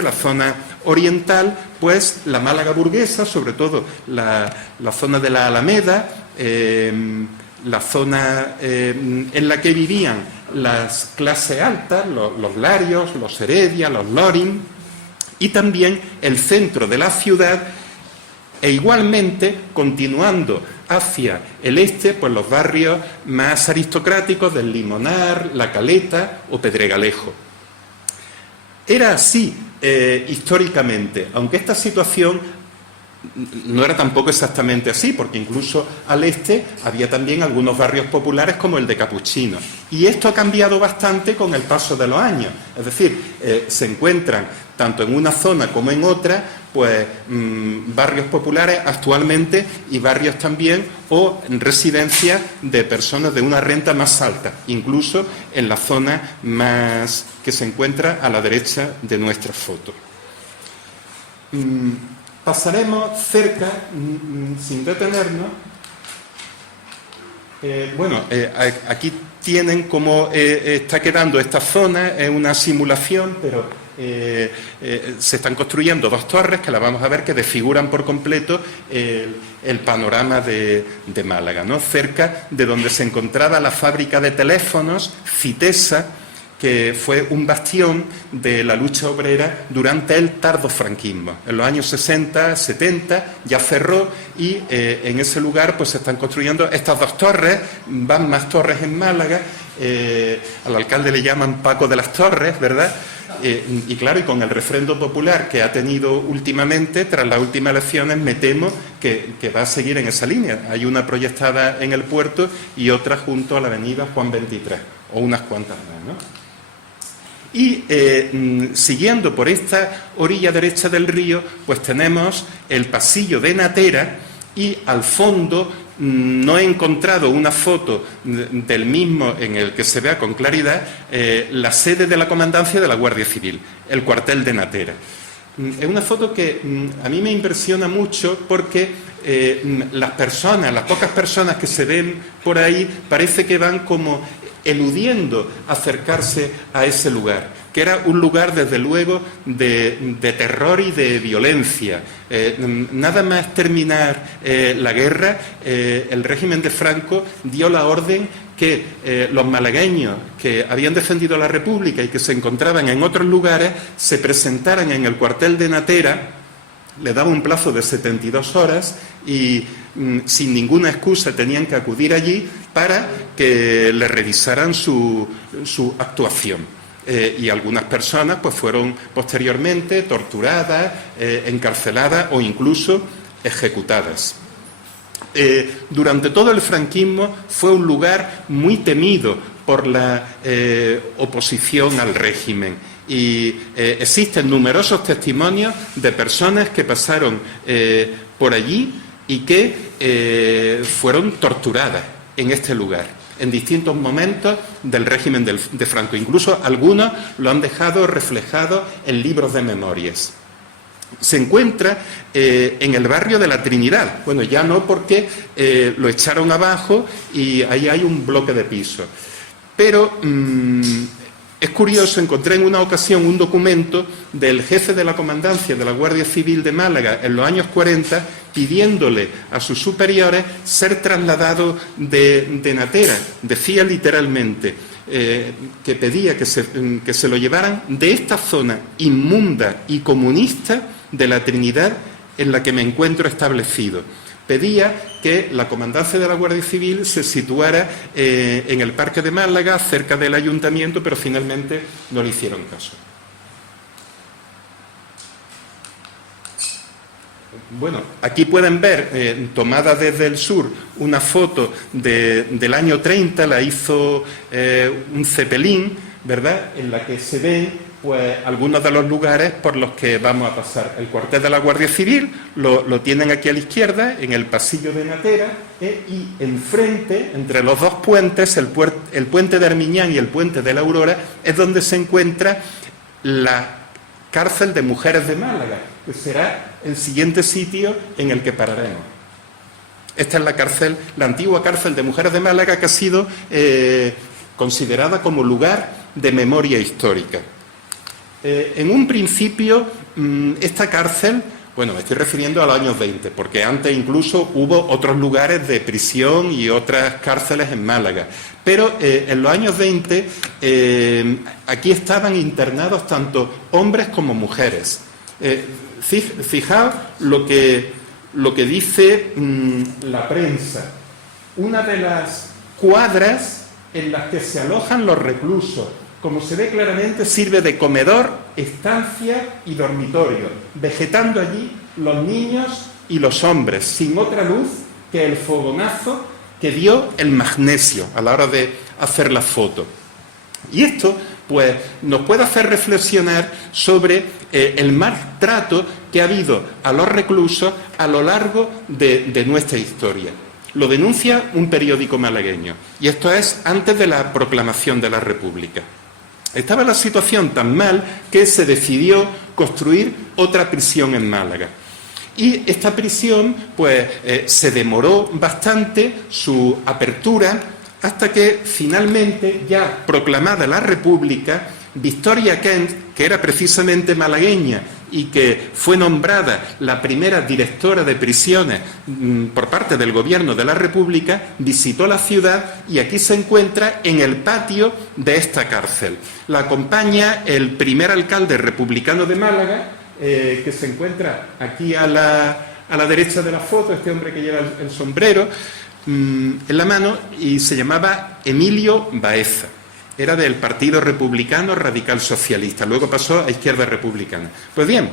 La zona oriental, pues la Málaga burguesa, sobre todo la zona de la Alameda, la zona en la que vivían las clases altas, los Larios, los Heredia, los Loring, y también el centro de la ciudad, e igualmente, continuando hacia el este, pues los barrios más aristocráticos del Limonar, La Caleta o Pedregalejo. Era así históricamente, aunque esta situación no era tampoco exactamente así, porque incluso al este había también algunos barrios populares como el de Capuchinos. Y esto ha cambiado bastante con el paso de los años. Es decir, se encuentran tanto en una zona como en otra, pues barrios populares actualmente y barrios también o residencias de personas de una renta más alta, incluso en la zona más que se encuentra a la derecha de nuestra foto. Pasaremos cerca, sin detenernos. Aquí tienen cómo está quedando esta zona, es una simulación, pero se están construyendo dos torres que las vamos a ver que desfiguran por completo el panorama de Málaga, ¿no? Cerca de donde se encontraba la fábrica de teléfonos Citesa, que fue un bastión de la lucha obrera durante el tardofranquismo. En los años 60, 70 ya cerró y en ese lugar pues se están construyendo estas dos torres, van más torres en Málaga, al alcalde le llaman Paco de las Torres, ¿verdad? Y claro, y con el refrendo popular que ha tenido últimamente, tras las últimas elecciones, me temo que va a seguir en esa línea. Hay una proyectada en el puerto y otra junto a la avenida Juan 23, o unas cuantas más, ¿no? Y siguiendo por esta orilla derecha del río, pues tenemos el pasillo de Natera y al fondo no he encontrado una foto del mismo en el que se vea con claridad la sede de la comandancia de la Guardia Civil, el cuartel de Natera. Es una foto que a mí me impresiona mucho porque las pocas personas que se ven por ahí parece que van como eludiendo acercarse a ese lugar, que era un lugar desde luego de terror y de violencia. Nada más terminar la guerra, el régimen de Franco dio la orden que los malagueños que habían defendido la República y que se encontraban en otros lugares se presentaran en el cuartel de Natera. Le daba un plazo de 72 horas y sin ninguna excusa tenían que acudir allí para que le revisaran su actuación. Y algunas personas pues fueron posteriormente torturadas, encarceladas o incluso ejecutadas. Durante todo el franquismo fue un lugar muy temido por la oposición al régimen. Y existen numerosos testimonios de personas que pasaron por allí y que fueron torturadas en este lugar, en distintos momentos del régimen de Franco. Incluso algunos lo han dejado reflejado en libros de memorias. Se encuentra en el barrio de la Trinidad. Bueno, ya no porque lo echaron abajo y ahí hay un bloque de pisos. Pero es curioso, encontré en una ocasión un documento del jefe de la comandancia de la Guardia Civil de Málaga en los años 40 pidiéndole a sus superiores ser trasladado de Natera. Decía literalmente que pedía que se lo llevaran de esta zona inmunda y comunista de la Trinidad en la que me encuentro establecido. Pedía que la comandancia de la Guardia Civil se situara en el Parque de Málaga, cerca del ayuntamiento, pero finalmente no le hicieron caso. Bueno, aquí pueden ver, tomada desde el sur, una foto del año 30, la hizo un Zeppelin, ¿verdad?, en la que se ven pues algunos de los lugares por los que vamos a pasar. El cuartel de la Guardia Civil lo tienen aquí a la izquierda, en el pasillo de Natera, y enfrente, entre los dos puentes, el puente de Armiñán y el puente de la Aurora, es donde se encuentra la cárcel de mujeres de Málaga, que será el siguiente sitio en el que pararemos. Esta es la cárcel, la antigua cárcel de mujeres de Málaga, que ha sido considerada como lugar de memoria histórica. En un principio, esta cárcel, bueno, me estoy refiriendo a los años 20, porque antes incluso hubo otros lugares de prisión y otras cárceles en Málaga. Pero en los años 20, aquí estaban internados tanto hombres como mujeres. Fijaos lo que dice la prensa. Una de las cuadras en las que se alojan los reclusos, como se ve claramente, sirve de comedor, estancia y dormitorio, vegetando allí los niños y los hombres, sin otra luz que el fogonazo que dio el magnesio a la hora de hacer la foto. Y esto, pues, nos puede hacer reflexionar sobre el maltrato que ha habido a los reclusos a lo largo de nuestra historia. Lo denuncia un periódico malagueño, y esto es antes de la proclamación de la República. Estaba la situación tan mal que se decidió construir otra prisión en Málaga. Y esta prisión, pues, se demoró bastante su apertura, hasta que finalmente, ya proclamada la República, Victoria Kent, que era precisamente malagueña y que fue nombrada la primera directora de prisiones por parte del gobierno de la República, visitó la ciudad y aquí se encuentra en el patio de esta cárcel. La acompaña el primer alcalde republicano de Málaga, que se encuentra aquí a la derecha de la foto, este hombre que lleva el sombrero en la mano, y se llamaba Emilio Baeza. Era del Partido Republicano Radical Socialista, luego pasó a Izquierda Republicana. Pues bien,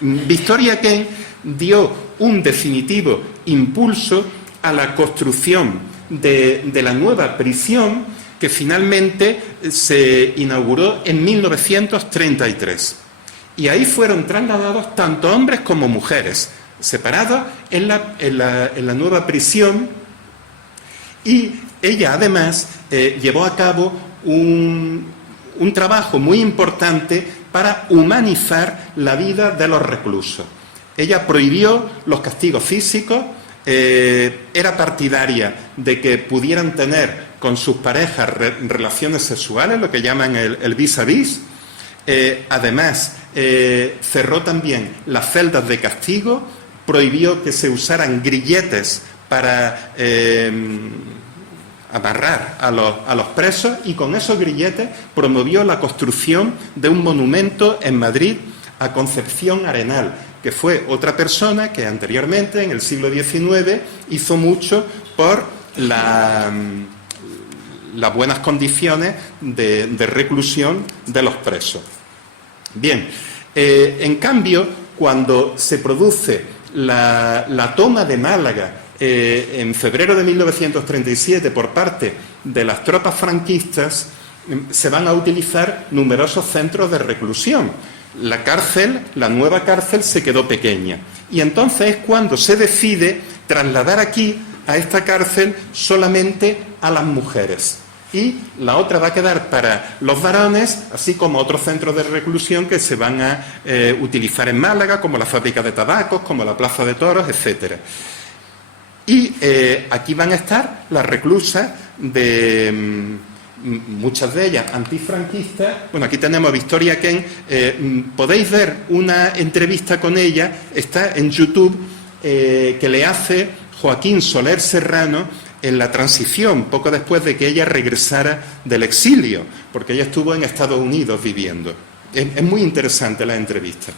Victoria Kent dio un definitivo impulso a la construcción de la nueva prisión, que finalmente se inauguró en 1933. Y ahí fueron trasladados tanto hombres como mujeres, separados en la nueva prisión, y ella además llevó a cabo un trabajo muy importante para humanizar la vida de los reclusos. Ella prohibió los castigos físicos, era partidaria de que pudieran tener con sus parejas relaciones sexuales, lo que llaman el vis a vis. Además, cerró también las celdas de castigo, prohibió que se usaran grilletes para amarrar a los presos, y con esos grilletes promovió la construcción de un monumento en Madrid a Concepción Arenal, que fue otra persona que anteriormente, en el siglo XIX, hizo mucho por las buenas condiciones de reclusión de los presos. Bien, en cambio, cuando se produce la toma de Málaga en febrero de 1937 por parte de las tropas franquistas, se van a utilizar numerosos centros de reclusión. La cárcel, la nueva cárcel, se quedó pequeña. Y entonces es cuando se decide trasladar aquí, a esta cárcel, solamente a las mujeres. Y la otra va a quedar para los varones, así como otros centros de reclusión que se van a utilizar en Málaga, como la fábrica de tabacos, como la plaza de toros, etcétera. Y aquí van a estar las reclusas muchas de ellas antifranquistas. Bueno, aquí tenemos a Victoria Kent. Podéis ver una entrevista con ella, está en YouTube, que le hace Joaquín Soler Serrano en la transición, poco después de que ella regresara del exilio, porque ella estuvo en Estados Unidos viviendo. Es muy interesante la entrevista.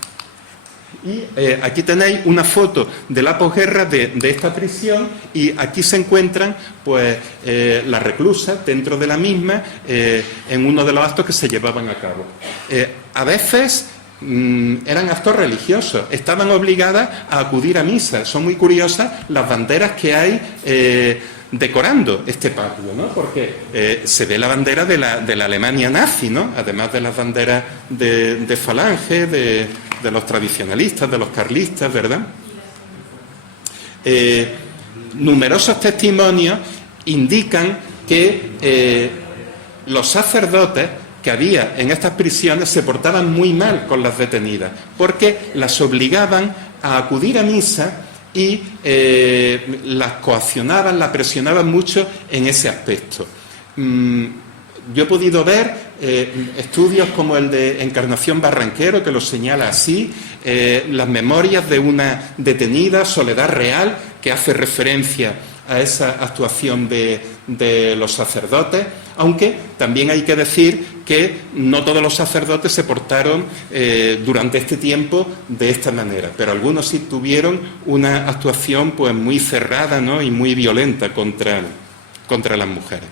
Y aquí tenéis una foto de la posguerra de esta prisión, y aquí se encuentran, pues, las reclusas dentro de la misma, en uno de los actos que se llevaban a cabo. A veces eran actos religiosos, estaban obligadas a acudir a misa. Son muy curiosas las banderas que hay decorando este patio, ¿no? Porque se ve la bandera de la Alemania nazi, ¿no? Además de las banderas de Falange, de los tradicionalistas, de los carlistas, ¿verdad? Numerosos testimonios indican que los sacerdotes que había en estas prisiones se portaban muy mal con las detenidas, porque las obligaban a acudir a misa y las coaccionaban, las presionaban mucho en ese aspecto. Yo he podido ver estudios como el de Encarnación Barranquero, que lo señala así, las memorias de una detenida, Soledad Real, que hace referencia a esa actuación de los sacerdotes, aunque también hay que decir que no todos los sacerdotes se portaron durante este tiempo de esta manera, pero algunos sí tuvieron una actuación pues muy cerrada, ¿no? Y muy violenta contra las mujeres.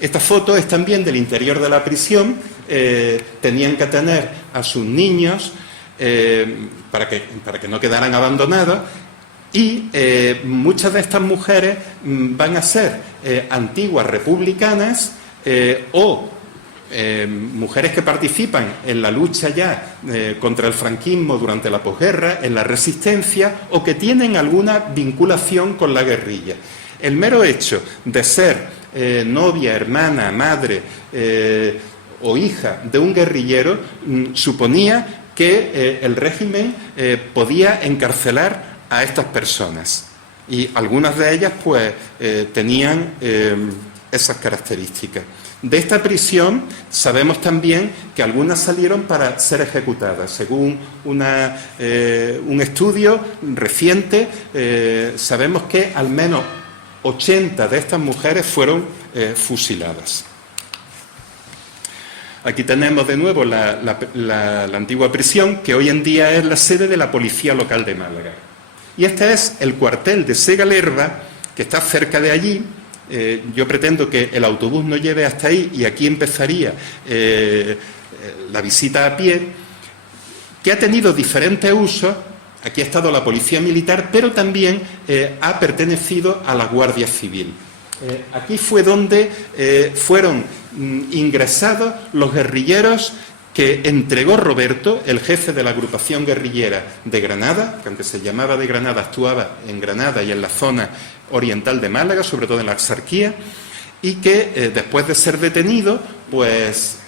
Esta foto es también del interior de la prisión. Tenían que tener a sus niños para que no quedaran abandonados. Y muchas de estas mujeres van a ser antiguas republicanas o mujeres que participan en la lucha ya contra el franquismo durante la posguerra, en la resistencia, o que tienen alguna vinculación con la guerrilla. El mero hecho de ser novia, hermana, madre o hija de un guerrillero suponía que el régimen podía encarcelar a estas personas, y algunas de ellas pues tenían esas características. De esta prisión sabemos también que algunas salieron para ser ejecutadas. Según un estudio reciente, sabemos que al menos 80 de estas mujeres fueron fusiladas. Aquí tenemos de nuevo la antigua prisión, que hoy en día es la sede de la Policía Local de Málaga. Y este es el cuartel de Segalerba, que está cerca de allí. Yo pretendo que el autobús no lleve hasta ahí, y aquí empezaría la visita a pie, que ha tenido diferentes usos. Aquí ha estado la Policía Militar, pero también ha pertenecido a la Guardia Civil. Aquí fue donde fueron ingresados los guerrilleros que entregó Roberto, el jefe de la agrupación guerrillera de Granada, que aunque se llamaba de Granada, actuaba en Granada y en la zona oriental de Málaga, sobre todo en la Axarquía, y que después de ser detenido, pues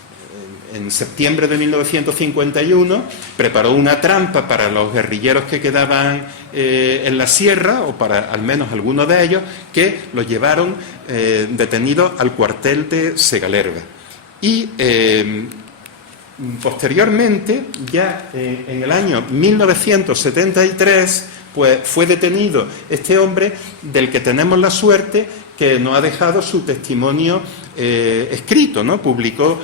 en septiembre de 1951 preparó una trampa para los guerrilleros que quedaban en la sierra, o para al menos algunos de ellos, que los llevaron detenidos al cuartel de Segalerba. Y posteriormente, ya en el año 1973, pues fue detenido este hombre, del que tenemos la suerte que nos ha dejado su testimonio escrito, ¿no? Publicó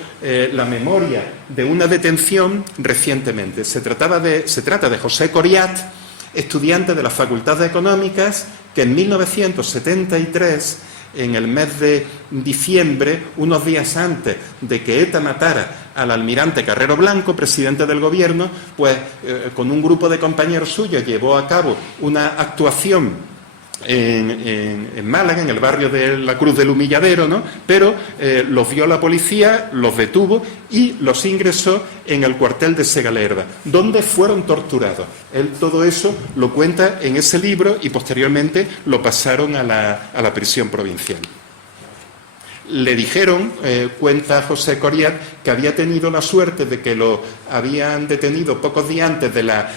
la memoria de una detención recientemente. Se trata de José Coriat, estudiante de la Facultad de Económicas, que en 1973, en el mes de diciembre, unos días antes de que ETA matara al almirante Carrero Blanco, presidente del gobierno, pues con un grupo de compañeros suyos llevó a cabo una actuación en Málaga, en el barrio de la Cruz del Humilladero, ¿no? Pero los vio la policía, los detuvo y los ingresó en el cuartel de Segalerba, donde fueron torturados. Él todo eso lo cuenta en ese libro, y posteriormente lo pasaron a la prisión provincial. Le dijeron, cuenta José Coriat, que había tenido la suerte de que lo habían detenido pocos días antes de la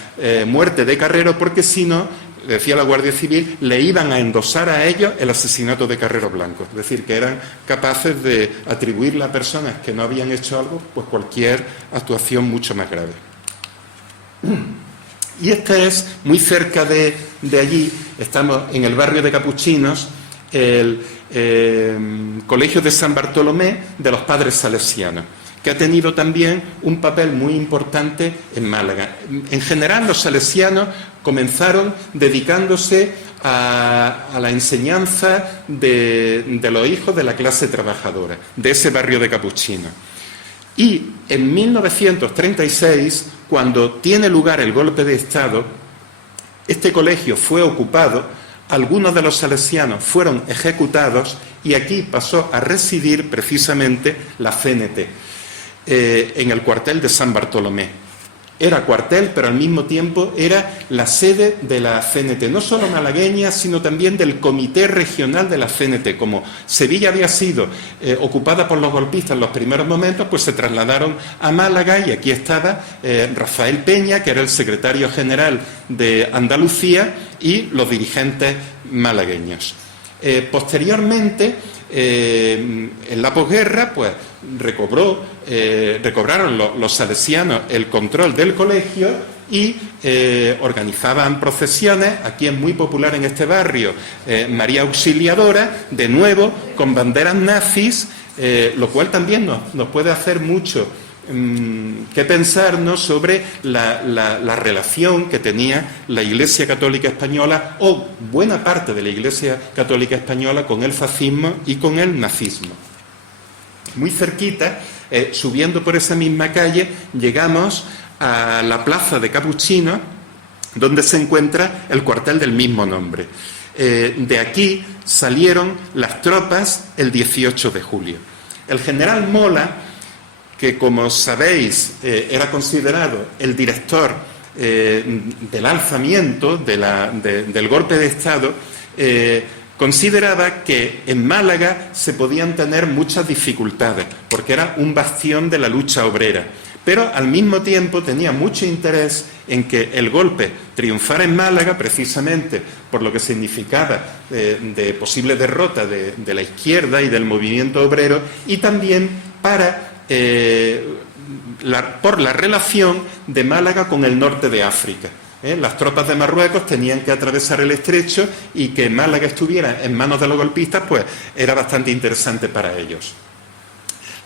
muerte de Carrero, porque si no, decía la Guardia Civil, le iban a endosar a ellos el asesinato de Carrero Blanco. Es decir, que eran capaces de atribuirle a personas que no habían hecho algo, pues cualquier actuación mucho más grave. Y este es muy cerca de allí. Estamos en el barrio de Capuchinos, el Colegio de San Bartolomé de los Padres Salesianos, que ha tenido también un papel muy importante en Málaga. En general, los salesianos comenzaron dedicándose a la enseñanza de los hijos de la clase trabajadora, de ese barrio de Capuchinos. Y en 1936, cuando tiene lugar el golpe de Estado, este colegio fue ocupado algunos de los salesianos fueron ejecutados y aquí pasó a residir precisamente la CNT, en el cuartel de San Bartolomé. Era cuartel, pero al mismo tiempo era la sede de la CNT, no solo malagueña, sino también del Comité Regional de la CNT. Como Sevilla había sido ocupada por los golpistas en los primeros momentos, pues se trasladaron a Málaga y aquí estaba Rafael Peña, que era el secretario general de Andalucía, y los dirigentes malagueños. Posteriormente, en la posguerra, pues recobraron los salesianos el control del colegio y organizaban procesiones. Aquí es muy popular en este barrio María Auxiliadora, de nuevo con banderas nazis, lo cual también nos puede hacer mucho que pensarnos sobre la relación que tenía la Iglesia Católica Española, o buena parte de la Iglesia Católica Española, con el fascismo y con el nazismo. Muy cerquita, subiendo por esa misma calle, llegamos a la plaza de Capuchinos, donde se encuentra el cuartel del mismo nombre. De aquí salieron las tropas el 18 de julio. El general Mola, que como sabéis era considerado el director del alzamiento, del golpe de Estado, consideraba que en Málaga se podían tener muchas dificultades, porque era un bastión de la lucha obrera. Pero al mismo tiempo tenía mucho interés en que el golpe triunfara en Málaga, precisamente por lo que significaba de posible derrota de la izquierda y del movimiento obrero, y también por la relación de Málaga con el norte de África. Las tropas de Marruecos tenían que atravesar el estrecho y que Málaga estuviera en manos de los golpistas, pues era bastante interesante para ellos.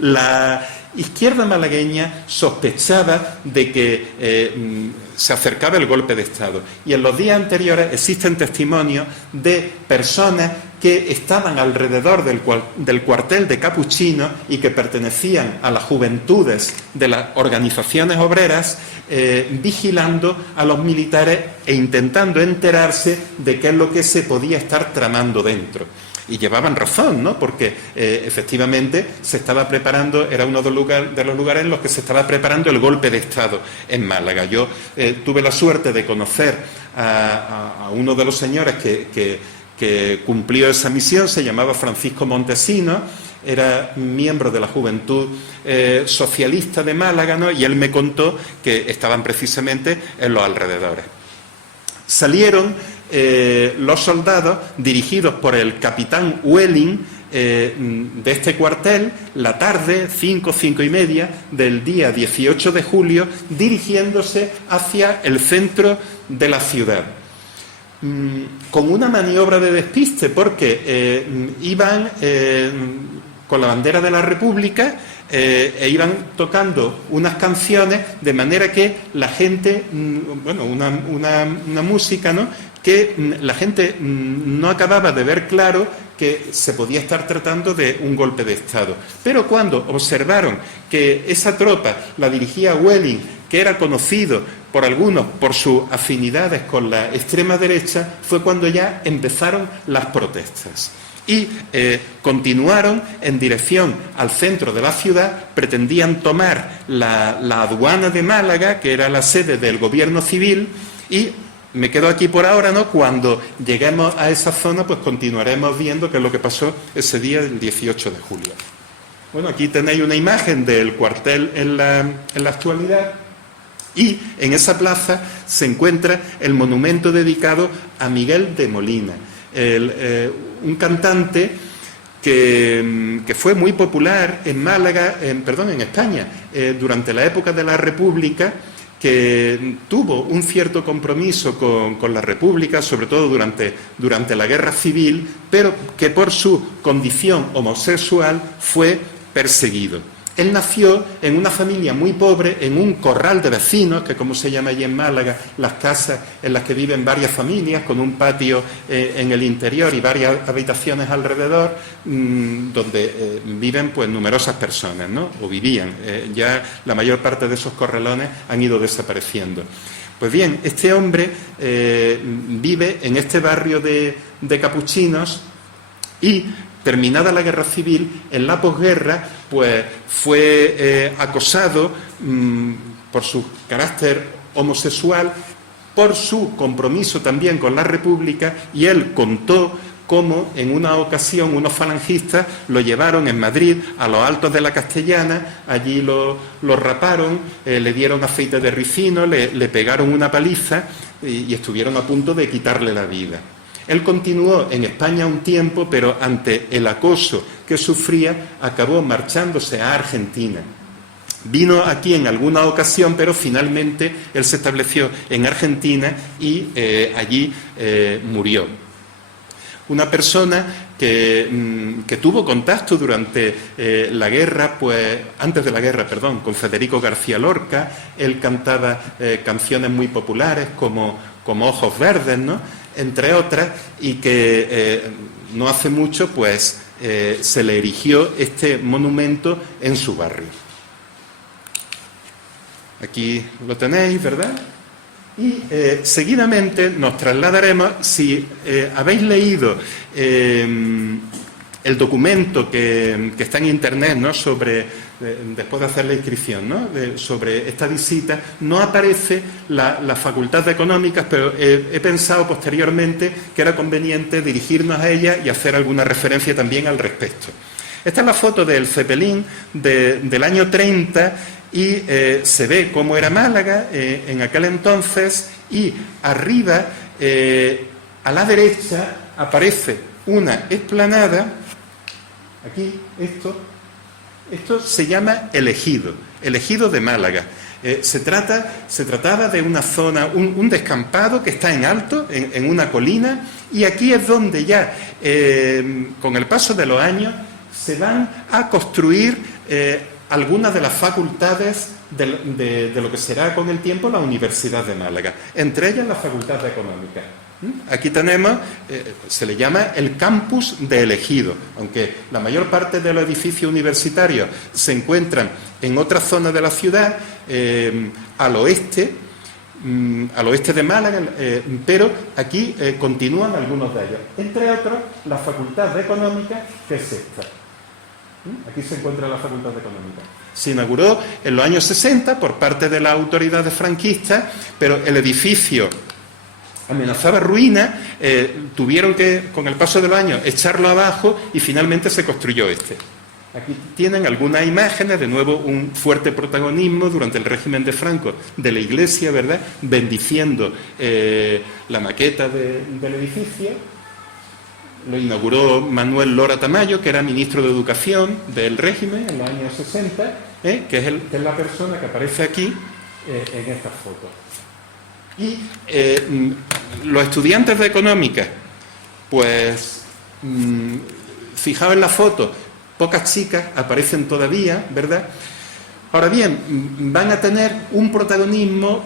La izquierda malagueña sospechaba de que se acercaba el golpe de Estado, y en los días anteriores existen testimonios de personas que estaban alrededor del cuartel de Capuchinos y que pertenecían a las juventudes de las organizaciones obreras, vigilando a los militares e intentando enterarse de qué es lo que se podía estar tramando dentro. Y llevaban razón, ¿no? Porque efectivamente se estaba preparando, era uno de los lugares en los que se estaba preparando el golpe de Estado en Málaga. Yo tuve la suerte de conocer a uno de los señores que cumplió esa misión. Se llamaba Francisco Montesinos, era miembro de la Juventud Socialista de Málaga, ¿no? Y él me contó que estaban precisamente en los alrededores. Salieron los soldados dirigidos por el capitán Welling de este cuartel la tarde, 5:30 del día 18 de julio, dirigiéndose hacia el centro de la ciudad, con una maniobra de despiste, porque iban con la bandera de la República e iban tocando unas canciones, de manera que la gente, una música, ¿no?, que la gente no acababa de ver claro que se podía estar tratando de un golpe de Estado. Pero cuando observaron que esa tropa la dirigía Welling, que era conocido por algunos por sus afinidades con la extrema derecha, fue cuando ya empezaron las protestas. Y continuaron en dirección al centro de la ciudad. Pretendían tomar la aduana de Málaga, que era la sede del gobierno civil, y me quedo aquí por ahora, ¿no? Cuando lleguemos a esa zona, pues continuaremos viendo qué es lo que pasó ese día del 18 de julio. Bueno, aquí tenéis una imagen del cuartel en la actualidad, y en esa plaza se encuentra el monumento dedicado a Miguel de Molina, un cantante que fue muy popular en Málaga, en España, durante la época de la República, que tuvo un cierto compromiso con la República, sobre todo durante la Guerra Civil, pero que por su condición homosexual fue perseguido. Él nació en una familia muy pobre, en un corral de vecinos, que como se llama allí en Málaga, las casas en las que viven varias familias, con un patio en el interior y varias habitaciones alrededor, donde viven pues numerosas personas, ¿no? O vivían. Ya la mayor parte de esos corralones han ido desapareciendo. Pues bien, este hombre vive en este barrio de capuchinos y, terminada la guerra civil, en la posguerra, pues fue acosado por su carácter homosexual, por su compromiso también con la República, y él contó cómo en una ocasión unos falangistas lo llevaron en Madrid a los Altos de la Castellana, allí lo raparon, le dieron aceite de ricino, le pegaron una paliza y estuvieron a punto de quitarle la vida. Él continuó en España un tiempo, pero ante el acoso que sufría, acabó marchándose a Argentina. Vino aquí en alguna ocasión, pero finalmente él se estableció en Argentina y allí murió. Una persona que tuvo contacto durante la guerra, pues antes de la guerra, perdón, con Federico García Lorca. Él cantaba canciones muy populares como Ojos Verdes, ¿no?, entre otras, y que no hace mucho pues se le erigió este monumento en su barrio. Aquí lo tenéis, ¿verdad? Y seguidamente nos trasladaremos, si habéis leído el documento que está en internet, ¿no?, después de hacer la inscripción, ¿no?, sobre esta visita, no aparece la Facultad de Económicas, pero he pensado posteriormente que era conveniente dirigirnos a ella y hacer alguna referencia también al respecto. Esta es la foto del Zeppelin del año 30, y se ve cómo era Málaga en aquel entonces, y arriba, a la derecha, aparece una explanada. Aquí, esto se llama el Ejido de Málaga. Se trataba de una zona, un descampado que está en alto, en una colina, y aquí es donde ya, con el paso de los años, se van a construir algunas de las facultades de lo que será con el tiempo la Universidad de Málaga, entre ellas la Facultad de Económicas. Aquí tenemos, se le llama el campus de El Ejido, aunque la mayor parte de los edificios universitarios se encuentran en otra zona de la ciudad, al oeste de Málaga, pero aquí continúan algunos de ellos, entre otros la Facultad de Económicas, que es esta. Aquí se encuentra la Facultad de Económicas. Se inauguró en los años 60 por parte de las autoridades franquistas, pero el edificio amenazaba ruina, tuvieron que, con el paso de los años, echarlo abajo y finalmente se construyó este. Aquí tienen algunas imágenes, de nuevo un fuerte protagonismo durante el régimen de Franco de la Iglesia, ¿verdad?, bendiciendo la maqueta del edificio. Lo inauguró Manuel Lora Tamayo, que era ministro de Educación del régimen en los años 60, que es la persona que aparece aquí en esta foto. Y los estudiantes de Económicas, pues, fijaos en la foto, pocas chicas aparecen todavía, ¿verdad? Ahora bien, van a tener un protagonismo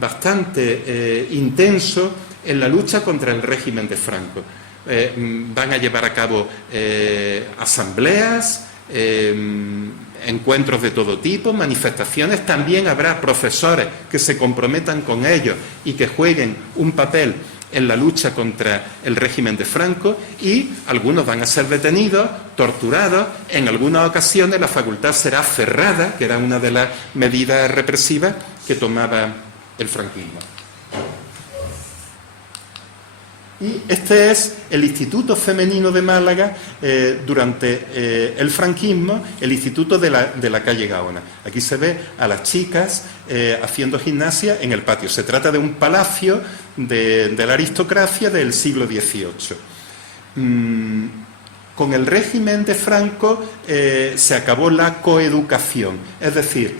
bastante intenso en la lucha contra el régimen de Franco. Van a llevar a cabo asambleas, encuentros de todo tipo, manifestaciones. También habrá profesores que se comprometan con ellos y que jueguen un papel en la lucha contra el régimen de Franco, y algunos van a ser detenidos, torturados. En algunas ocasiones la facultad será cerrada, que era una de las medidas represivas que tomaba el franquismo. Y este es el Instituto Femenino de Málaga durante el franquismo, el instituto de la calle Gaona. Aquí se ve a las chicas haciendo gimnasia en el patio. Se trata de un palacio de la aristocracia del siglo XVIII. Con el régimen de Franco se acabó la coeducación, es decir,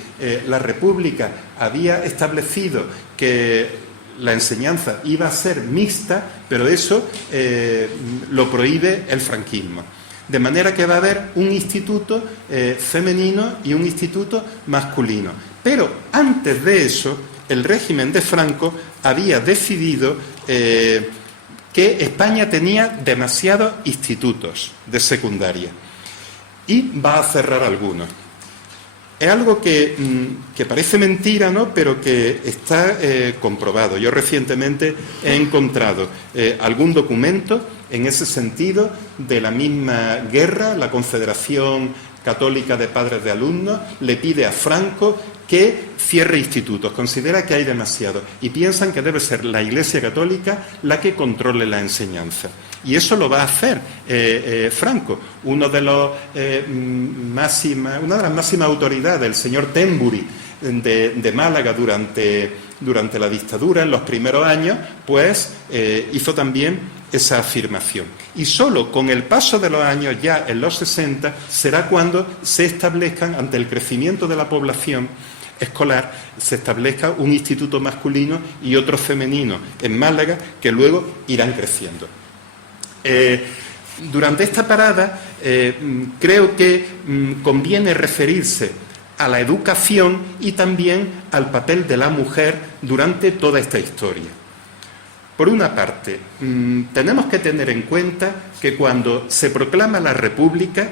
la República había establecido que la enseñanza iba a ser mixta, pero eso lo prohíbe el franquismo. De manera que va a haber un instituto femenino y un instituto masculino. Pero antes de eso, el régimen de Franco había decidido que España tenía demasiados institutos de secundaria y va a cerrar algunos. Es algo que parece mentira, ¿no?, pero que está comprobado. Yo recientemente he encontrado algún documento en ese sentido de la misma guerra. La Confederación Católica de Padres de Alumnos le pide a Franco que cierre institutos, considera que hay demasiados y piensan que debe ser la Iglesia Católica la que controle la enseñanza. Y eso lo va a hacer Franco. Una de las máximas autoridades, el señor Temburi, de Málaga durante la dictadura, en los primeros años, pues hizo también esa afirmación. Y solo con el paso de los años, ya en los 60, será cuando se establezcan, ante el crecimiento de la población escolar, se establezca un instituto masculino y otro femenino en Málaga, que luego irán creciendo. Durante esta parada creo que conviene referirse a la educación y también al papel de la mujer durante toda esta historia. Por una parte, tenemos que tener en cuenta que cuando se proclama la República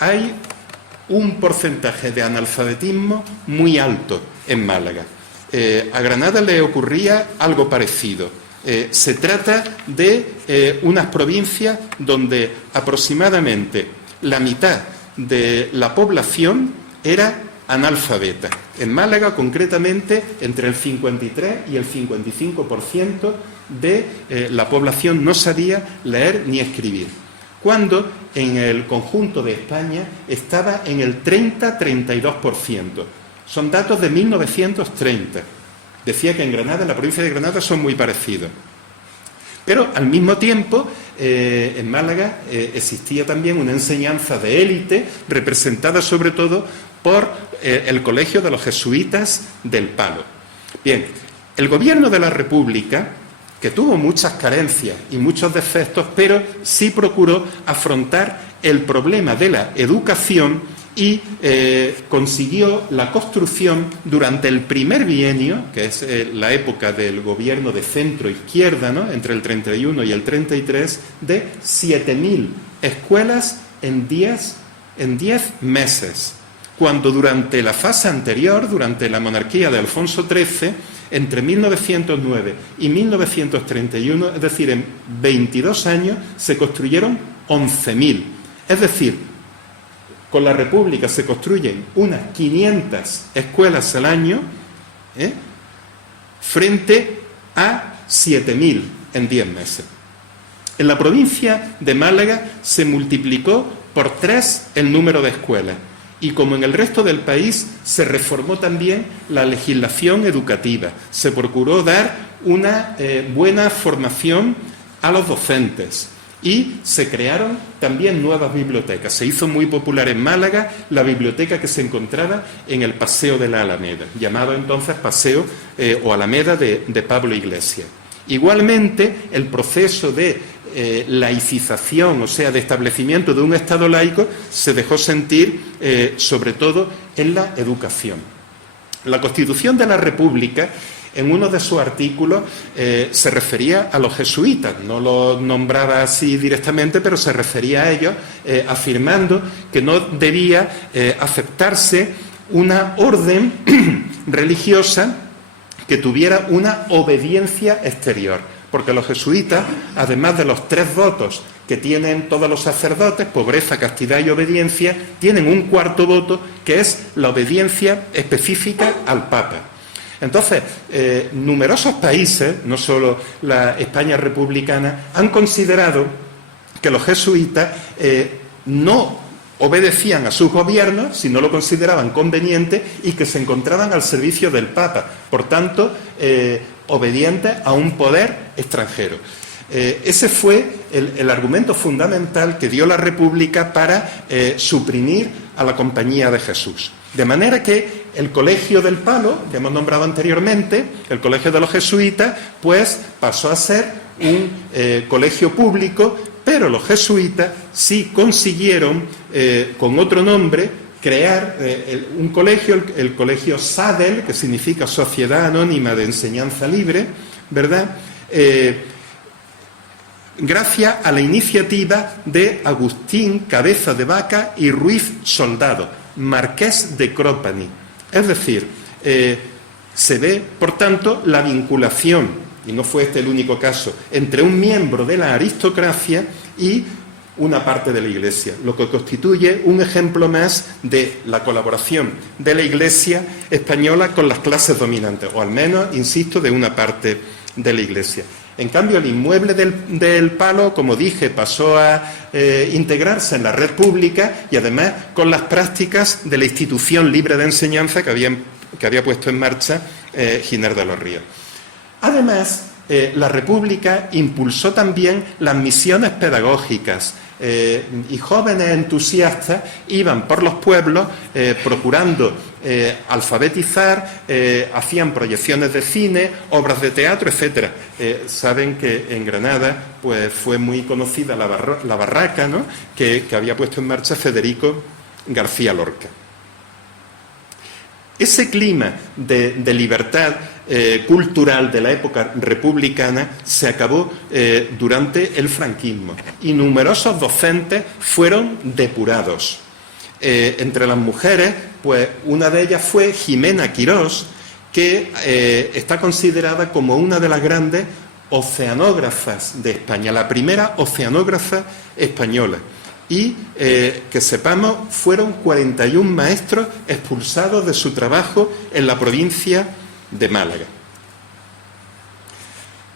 hay un porcentaje de analfabetismo muy alto en Málaga. A Granada le ocurría algo parecido. Se trata de unas provincias donde aproximadamente la mitad de la población era analfabeta. En Málaga, concretamente, entre el 53 y el 55% de la población no sabía leer ni escribir, cuando en el conjunto de España estaba en el 30-32%. Son datos de 1930. Decía que en Granada, en la provincia de Granada, son muy parecidos. Pero al mismo tiempo, en Málaga existía también una enseñanza de élite, representada sobre todo por el Colegio de los Jesuitas del Palo. Bien, el gobierno de la República, que tuvo muchas carencias y muchos defectos, pero sí procuró afrontar el problema de la educación y consiguió la construcción durante el primer bienio, que es la época del gobierno de centro-izquierda, ¿no?, entre el 31 y el 33, de 7.000 escuelas en 10 meses. Cuando durante la fase anterior, durante la monarquía de Alfonso XIII, entre 1909 y 1931, es decir, en 22 años, se construyeron 11.000. Es decir, con la República se construyen unas 500 escuelas al año, frente a 7.000 en 10 meses. En la provincia de Málaga se multiplicó por 3 el número de escuelas. Y como en el resto del país, se reformó también la legislación educativa. Se procuró dar una buena formación a los docentes y se crearon también nuevas bibliotecas. Se hizo muy popular en Málaga la biblioteca que se encontraba en el Paseo de la Alameda, llamado entonces Paseo o Alameda de Pablo Iglesias. Igualmente, el proceso de laicización, o sea, de establecimiento de un Estado laico, se dejó sentir sobre todo en la educación. La Constitución de la República, en uno de sus artículos, se refería a los jesuitas, no los nombraba así directamente, pero se refería a ellos, afirmando que no debía aceptarse una orden religiosa que tuviera una obediencia exterior, porque los jesuitas, además de los 3 votos que tienen todos los sacerdotes, pobreza, castidad y obediencia, tienen un 4º voto, que es la obediencia específica al Papa. Entonces, numerosos países, no solo la España republicana, han considerado que los jesuitas no obedecían a sus gobiernos si no lo consideraban conveniente y que se encontraban al servicio del Papa, por tanto, obedientes a un poder extranjero. Ese fue el argumento fundamental que dio la República para suprimir a la Compañía de Jesús. De manera que el Colegio del Palo, que hemos nombrado anteriormente, el Colegio de los Jesuitas, pues pasó a ser un colegio público, pero los jesuitas sí consiguieron, con otro nombre, crear un colegio, el Colegio SADEL, que significa Sociedad Anónima de Enseñanza Libre, ¿verdad?, gracias a la iniciativa de Agustín Cabeza de Vaca y Ruiz Soldado, marqués de Cropani. Es decir, se ve, por tanto, la vinculación, y no fue este el único caso, entre un miembro de la aristocracia y una parte de la Iglesia, lo que constituye un ejemplo más de la colaboración de la Iglesia española con las clases dominantes, o al menos, insisto, de una parte de la Iglesia. En cambio, el inmueble del Palo, como dije, pasó a integrarse en la red pública y además con las prácticas de la institución libre de enseñanza que había puesto en marcha Giner de los Ríos. Además, la República impulsó también las misiones pedagógicas y jóvenes entusiastas iban por los pueblos procurando alfabetizar, hacían proyecciones de cine, obras de teatro, etcétera. Saben que en Granada pues, fue muy conocida la barraca, ¿no?, que había puesto en marcha Federico García Lorca. Ese clima de libertad cultural de la época republicana se acabó durante el franquismo y numerosos docentes fueron depurados. Entre las mujeres, pues una de ellas fue Jimena Quirós, que está considerada como una de las grandes oceanógrafas de España, la primera oceanógrafa española. Y que sepamos, fueron 41 maestros expulsados de su trabajo en la provincia de Málaga.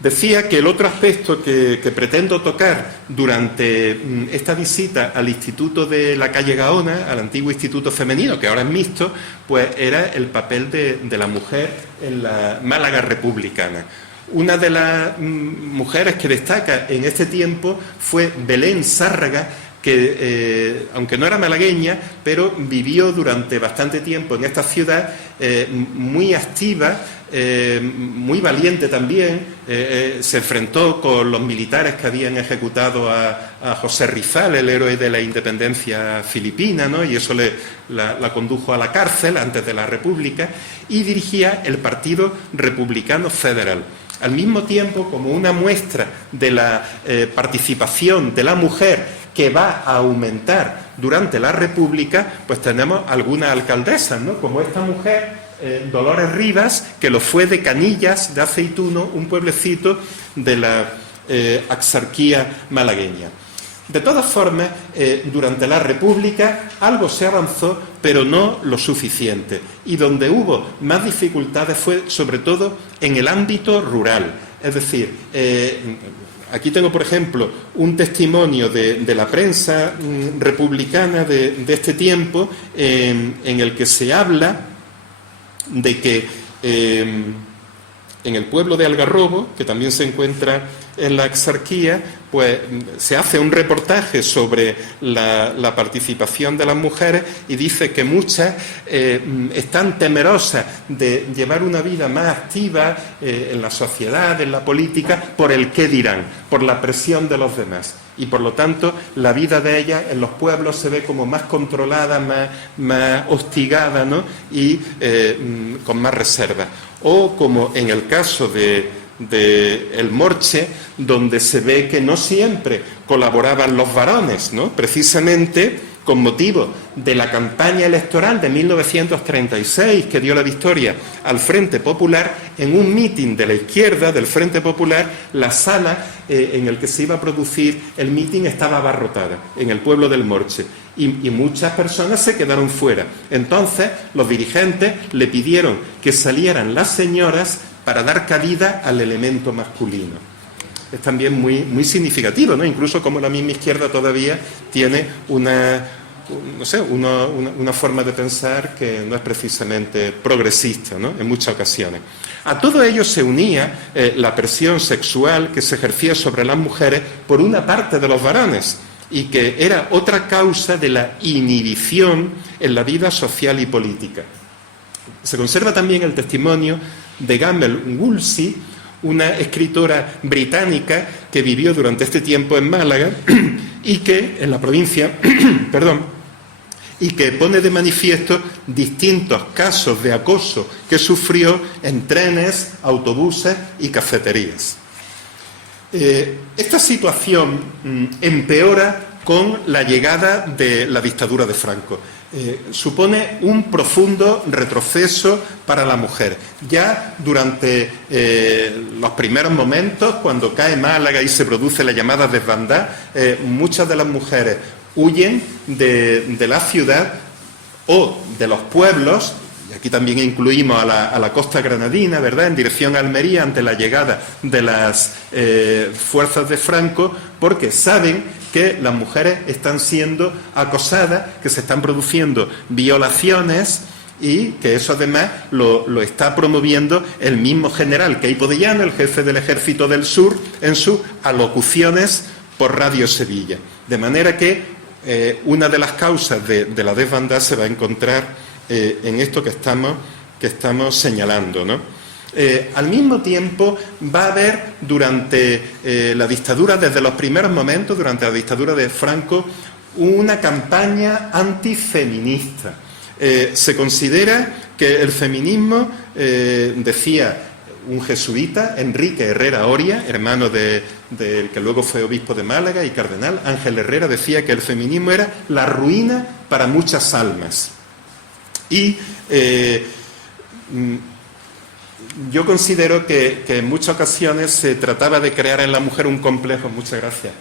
Decía que el otro aspecto que pretendo tocar durante esta visita al Instituto de la calle Gaona, al antiguo Instituto Femenino, que ahora es mixto, pues era el papel de la mujer en la Málaga republicana. Una de las mujeres que destaca en este tiempo fue Belén Sárraga, que aunque no era malagueña, pero vivió durante bastante tiempo en esta ciudad, muy activa, muy valiente también, se enfrentó con los militares que habían ejecutado a José Rizal, el héroe de la independencia filipina, ¿no?, y eso la condujo a la cárcel antes de la República, y dirigía el Partido Republicano Federal. Al mismo tiempo, como una muestra de la participación de la mujer que va a aumentar durante la República, pues tenemos algunas alcaldesas, ¿no?, como esta mujer, Dolores Rivas, que lo fue de Canillas de Aceituno, un pueblecito de la Axarquía malagueña. De todas formas, durante la República algo se avanzó, pero no lo suficiente. Y donde hubo más dificultades fue sobre todo en el ámbito rural. Es decir, aquí tengo, por ejemplo, un testimonio de la prensa republicana de este tiempo, en el que se habla de que en el pueblo de Algarrobo, que también se encuentra en la Axarquía, pues se hace un reportaje sobre la participación de las mujeres y dice que muchas están temerosas de llevar una vida más activa en la sociedad, en la política, por el qué dirán, por la presión de los demás. Y por lo tanto la vida de ellas en los pueblos se ve como más controlada, más hostigada, ¿no?, y con más reserva. O como en el caso de El Morche, donde se ve que no siempre colaboraban los varones, ¿no?, precisamente con motivo de la campaña electoral de 1936, que dio la victoria al Frente Popular. En un mitin de la izquierda del Frente Popular, la sala en el que se iba a producir el mitin estaba abarrotada, en el pueblo del Morche, y muchas personas se quedaron fuera. Entonces los dirigentes le pidieron que salieran las señoras para dar cabida al elemento masculino. Es también muy significativo, ¿no?, incluso como la misma izquierda todavía tiene una forma de pensar que no es precisamente progresista, ¿no?, en muchas ocasiones. A todo ello se unía la presión sexual que se ejercía sobre las mujeres por una parte de los varones, y que era otra causa de la inhibición en la vida social y política. Se conserva también el testimonio de Gamble Woolsey, una escritora británica que vivió durante este tiempo en Málaga y que, en la provincia, y que pone de manifiesto distintos casos de acoso que sufrió en trenes, autobuses y cafeterías. Esta situación empeora con la llegada de la dictadura de Franco. supone un profundo retroceso para la mujer. Ya durante los primeros momentos, cuando cae Málaga y se produce la llamada desbandada, muchas de las mujeres huyen de la ciudad o de los pueblos, y aquí también incluimos a la costa granadina, ¿verdad?, en dirección a Almería ante la llegada de las fuerzas de Franco, porque saben que las mujeres están siendo acosadas, que se están produciendo violaciones y que eso además lo está promoviendo el mismo general Queipo de Llano, el jefe del Ejército del Sur, en sus alocuciones por Radio Sevilla. De manera que una de las causas de la desbandada se va a encontrar en esto que estamos señalando, ¿no? Al mismo tiempo va a haber durante la dictadura, desde los primeros momentos, durante la dictadura de Franco, una campaña antifeminista. Se considera que el feminismo, decía un jesuita, Enrique Herrera Oria, hermano del que luego fue obispo de Málaga y cardenal, Ángel Herrera, decía que el feminismo era la ruina para muchas almas. Y yo considero que en muchas ocasiones se trataba de crear en la mujer un complejo, muchas gracias,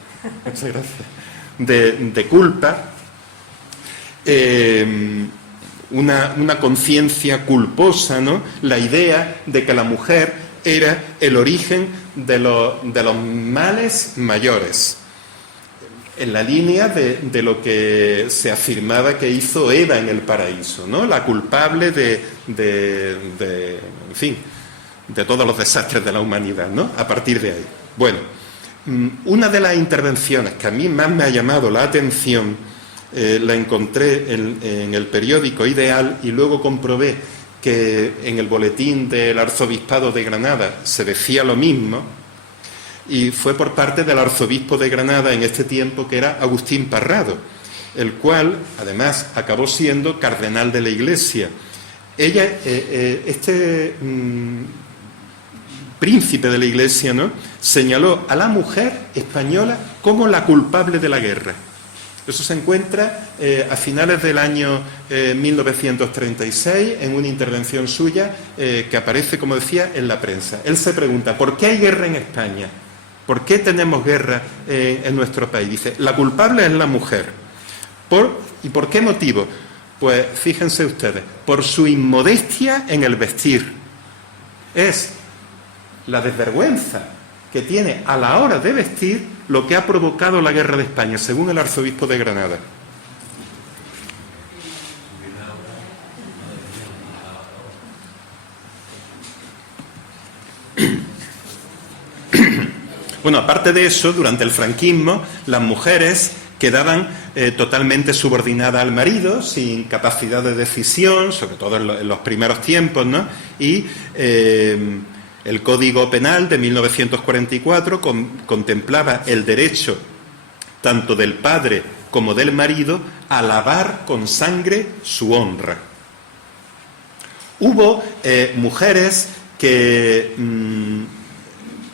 de culpa, una conciencia culposa, ¿no? La idea de que la mujer era el origen de los males mayores, en la línea de lo que se afirmaba que hizo Eva en el paraíso, ¿no? La culpable en fin, de todos los desastres de la humanidad, ¿no? A partir de ahí. Bueno, una de las intervenciones que a mí más me ha llamado la atención, la encontré en el periódico Ideal y luego comprobé que en el boletín del Arzobispado de Granada se decía lo mismo, y fue por parte del arzobispo de Granada en este tiempo, que era Agustín Parrado, el cual además acabó siendo cardenal de la Iglesia. Príncipe de la Iglesia, ¿no?, señaló a la mujer española como la culpable de la guerra. Eso se encuentra a finales del año 1936 en una intervención suya que aparece, como decía, en la prensa. Él se pregunta, ¿por qué hay guerra en España? ¿Por qué tenemos guerra en nuestro país? Dice, la culpable es la mujer. ¿Y por qué motivo? Pues fíjense ustedes, por su inmodestia en el vestir. Es la desvergüenza que tiene a la hora de vestir lo que ha provocado la guerra de España, según el arzobispo de Granada. Bueno, aparte de eso, durante el franquismo, las mujeres quedaban totalmente subordinadas al marido, sin capacidad de decisión, sobre todo en los primeros tiempos, ¿no? Y el Código Penal de 1944 contemplaba el derecho tanto del padre como del marido a lavar con sangre su honra. Hubo mujeres que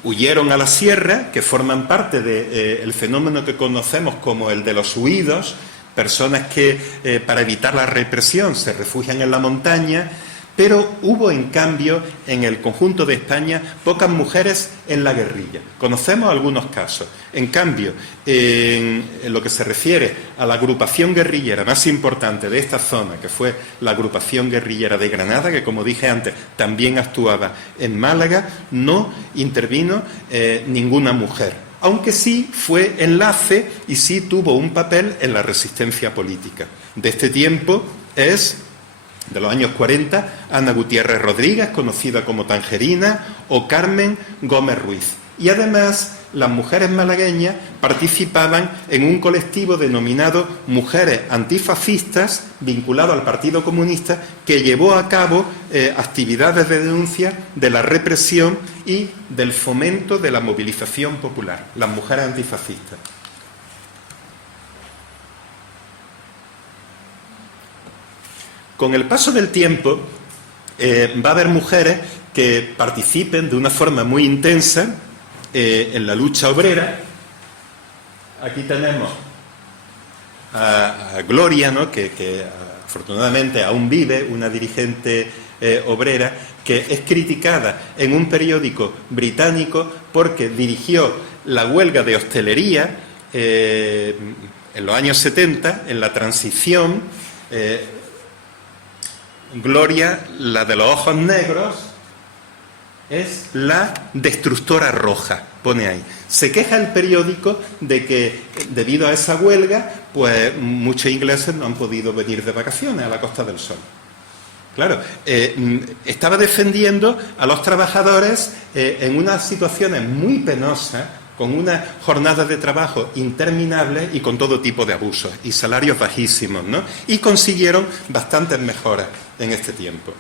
huyeron a la sierra, que forman parte del fenómeno que conocemos como el de los huidos, personas que para evitar la represión se refugian en la montaña, pero hubo en cambio en el conjunto de España pocas mujeres en la guerrilla. Conocemos algunos casos. En cambio, en lo que se refiere a la agrupación guerrillera más importante de esta zona, que fue la agrupación guerrillera de Granada, que como dije antes también actuaba en Málaga, no intervino ninguna mujer, aunque sí fue enlace y sí tuvo un papel en la resistencia política. De este tiempo es, de los años 40, Ana Gutiérrez Rodríguez, conocida como Tangerina, o Carmen Gómez Ruiz. Y además, las mujeres malagueñas participaban en un colectivo denominado Mujeres Antifascistas, vinculado al Partido Comunista, que llevó a cabo actividades de denuncia de la represión y del fomento de la movilización popular, las mujeres antifascistas. Con el paso del tiempo va a haber mujeres que participen de una forma muy intensa en la lucha obrera. Aquí tenemos a Gloria, ¿no? que afortunadamente aún vive, una dirigente obrera, que es criticada en un periódico británico porque dirigió la huelga de hostelería en los años 70, en la transición. Gloria, la de los ojos negros, es la destructora roja, pone ahí. Se queja el periódico de que debido a esa huelga, pues muchos ingleses no han podido venir de vacaciones a la Costa del Sol. Claro, estaba defendiendo a los trabajadores en unas situaciones muy penosas, con unas jornadas de trabajo interminables y con todo tipo de abusos y salarios bajísimos, ¿no? Y consiguieron bastantes mejoras en este tiempo.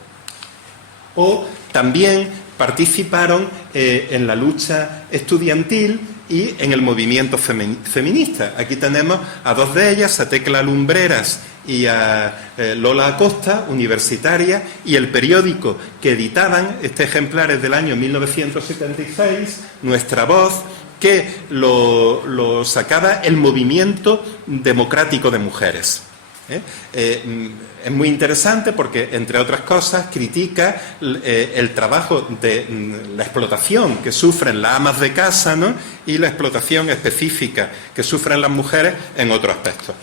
O también participaron en la lucha estudiantil y en el movimiento feminista. Aquí tenemos a dos de ellas, a Tecla Lumbreras y a Lola Acosta, universitaria, y el periódico que editaban, este ejemplar es del año 1976, Nuestra Voz, que lo sacaba el Movimiento Democrático de Mujeres. Es muy interesante porque, entre otras cosas, critica el trabajo de la explotación que sufren las amas de casa, ¿no? Y la explotación específica que sufren las mujeres en otros aspectos.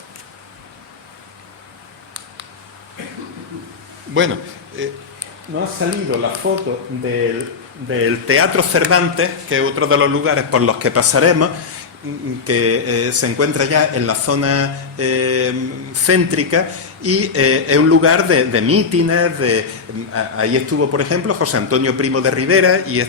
Bueno, no ha salido la foto del Teatro Cervantes, que es otro de los lugares por los que pasaremos, que se encuentra ya en la zona céntrica, y es un lugar de mítines. Ahí estuvo, por ejemplo, José Antonio Primo de Rivera, y es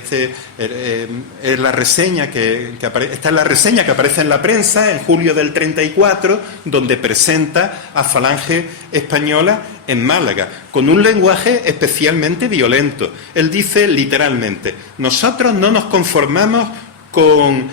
la reseña esta es la reseña que aparece en la prensa en julio del 34, donde presenta a Falange Española en Málaga, con un lenguaje especialmente violento. Él dice literalmente: nosotros no nos conformamos con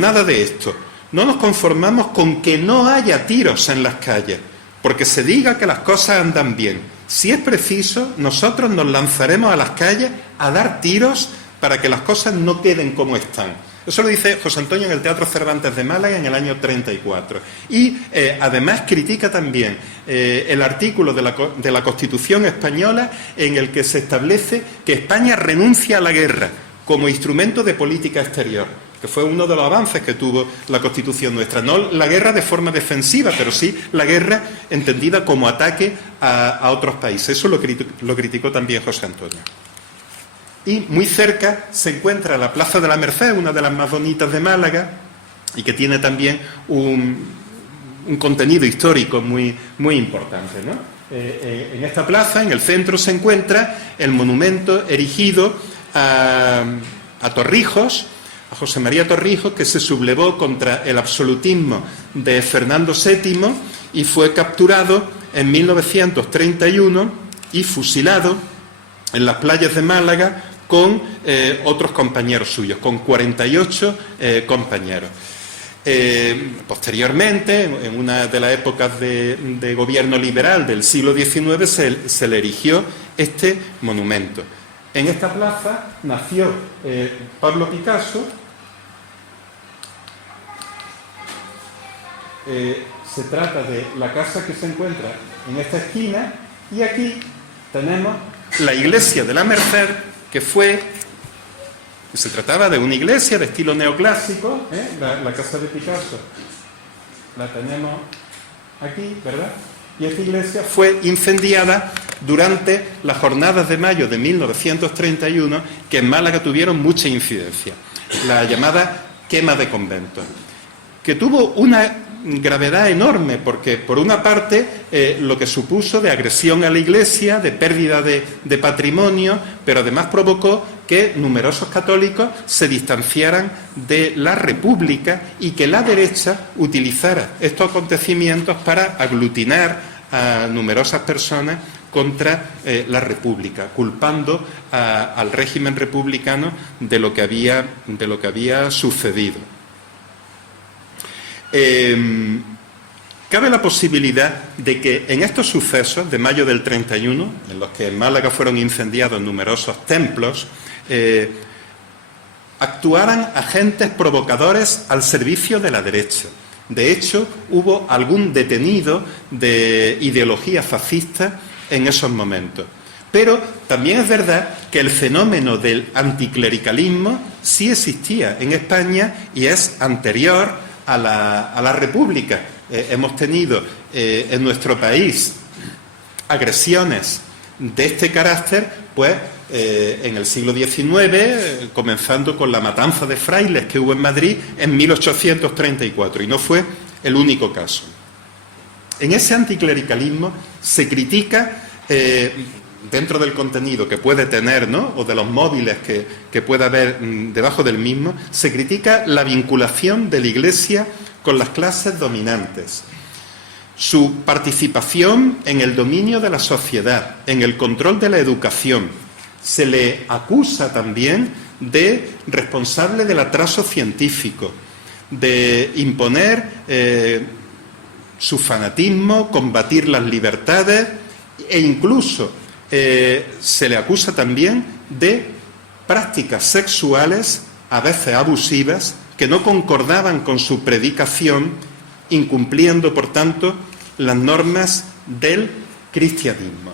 nada de esto. No nos conformamos con que no haya tiros en las calles, porque se diga que las cosas andan bien. Si es preciso, nosotros nos lanzaremos a las calles a dar tiros para que las cosas no queden como están. Eso lo dice José Antonio en el Teatro Cervantes de Málaga en el año 34. Y además critica también el artículo de la Constitución española en el que se establece que España renuncia a la guerra como instrumento de política exterior, que fue uno de los avances que tuvo la Constitución nuestra. No la guerra de forma defensiva, pero sí la guerra entendida como ataque a otros países. Eso lo criticó también José Antonio. Y muy cerca se encuentra la Plaza de la Merced, una de las más bonitas de Málaga, y que tiene también un contenido histórico muy, muy importante, ¿no? En esta plaza, en el centro, se encuentra el monumento erigido a Torrijos, a José María Torrijos, que se sublevó contra el absolutismo de Fernando VII y fue capturado en 1931 y fusilado en las playas de Málaga con otros compañeros suyos, con 48 compañeros. Posteriormente, en una de las épocas de gobierno liberal del siglo XIX, se le erigió este monumento. En esta plaza nació Pablo Picasso. Se trata de la casa que se encuentra en esta esquina, y aquí tenemos la iglesia de la Merced, que se trataba de una iglesia de estilo neoclásico, la casa de Picasso la tenemos aquí, ¿verdad? Y esta iglesia fue incendiada durante las jornadas de mayo de 1931, que en Málaga tuvieron mucha incidencia, la llamada quema de conventos, que tuvo una gravedad enorme, porque por una parte lo que supuso de agresión a la Iglesia, de pérdida de patrimonio, pero además provocó que numerosos católicos se distanciaran de la República y que la derecha utilizara estos acontecimientos para aglutinar a numerosas personas contra la República, culpando al régimen republicano de lo que había sucedido. Cabe la posibilidad de que en estos sucesos de mayo del 31, en los que en Málaga fueron incendiados numerosos templos, actuaran agentes provocadores al servicio de la derecha, De hecho, hubo algún detenido de ideología fascista en esos momentos. Pero también es verdad que el fenómeno del anticlericalismo sí existía en España y es anterior a la República. Hemos tenido en nuestro país agresiones de este carácter, pues en el siglo XIX, comenzando con la matanza de frailes que hubo en Madrid en 1834, y no fue el único caso. En ese anticlericalismo se critica, dentro del contenido que puede tener, ¿no?, o de los móviles que pueda haber debajo del mismo, se critica la vinculación de la Iglesia con las clases dominantes, su participación en el dominio de la sociedad, en el control de la educación. Se le acusa también de responsable del atraso científico, de imponer su fanatismo, combatir las libertades e incluso se le acusa también de prácticas sexuales, a veces abusivas, que no concordaban con su predicación, incumpliendo, por tanto, las normas del cristianismo.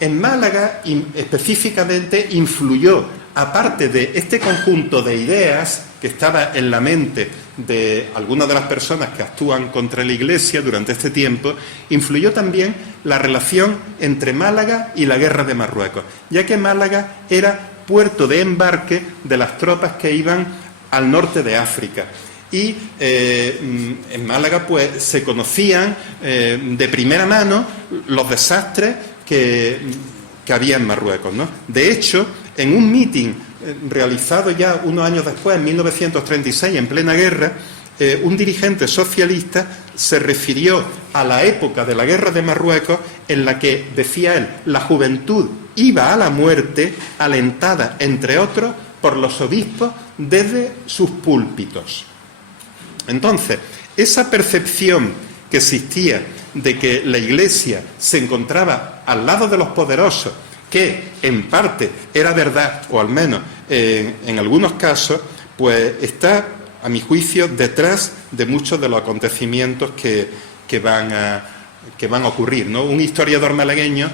En Málaga, específicamente, influyó, aparte de este conjunto de ideas que estaba en la mente de algunas de las personas que actúan contra la Iglesia durante este tiempo, influyó también la relación entre Málaga y la guerra de Marruecos, ya que Málaga era puerto de embarque de las tropas que iban al norte de África. Y en Málaga pues se conocían de primera mano los desastres que había en Marruecos, ¿no? De hecho, en un mitin realizado ya unos años después, en 1936, en plena guerra, un dirigente socialista se refirió a la época de la guerra de Marruecos en la que, decía él, la juventud iba a la muerte alentada, entre otros, por los obispos desde sus púlpitos. Entonces, esa percepción que existía de que la Iglesia se encontraba al lado de los poderosos, que en parte era verdad, o al menos en algunos casos, pues está, a mi juicio, detrás de muchos de los acontecimientos que van a ocurrir, ¿no? Un historiador malagueño,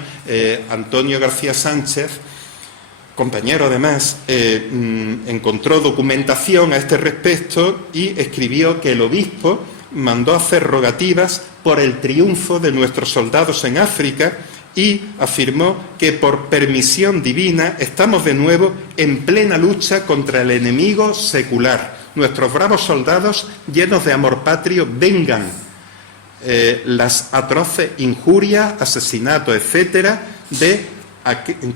Antonio García Sánchez, compañero además, encontró documentación a este respecto y escribió que el obispo mandó hacer rogativas por el triunfo de nuestros soldados en África y afirmó que por permisión divina estamos de nuevo en plena lucha contra el enemigo secular. Nuestros bravos soldados, llenos de amor patrio, vengan las atroces injurias, asesinatos, etcétera,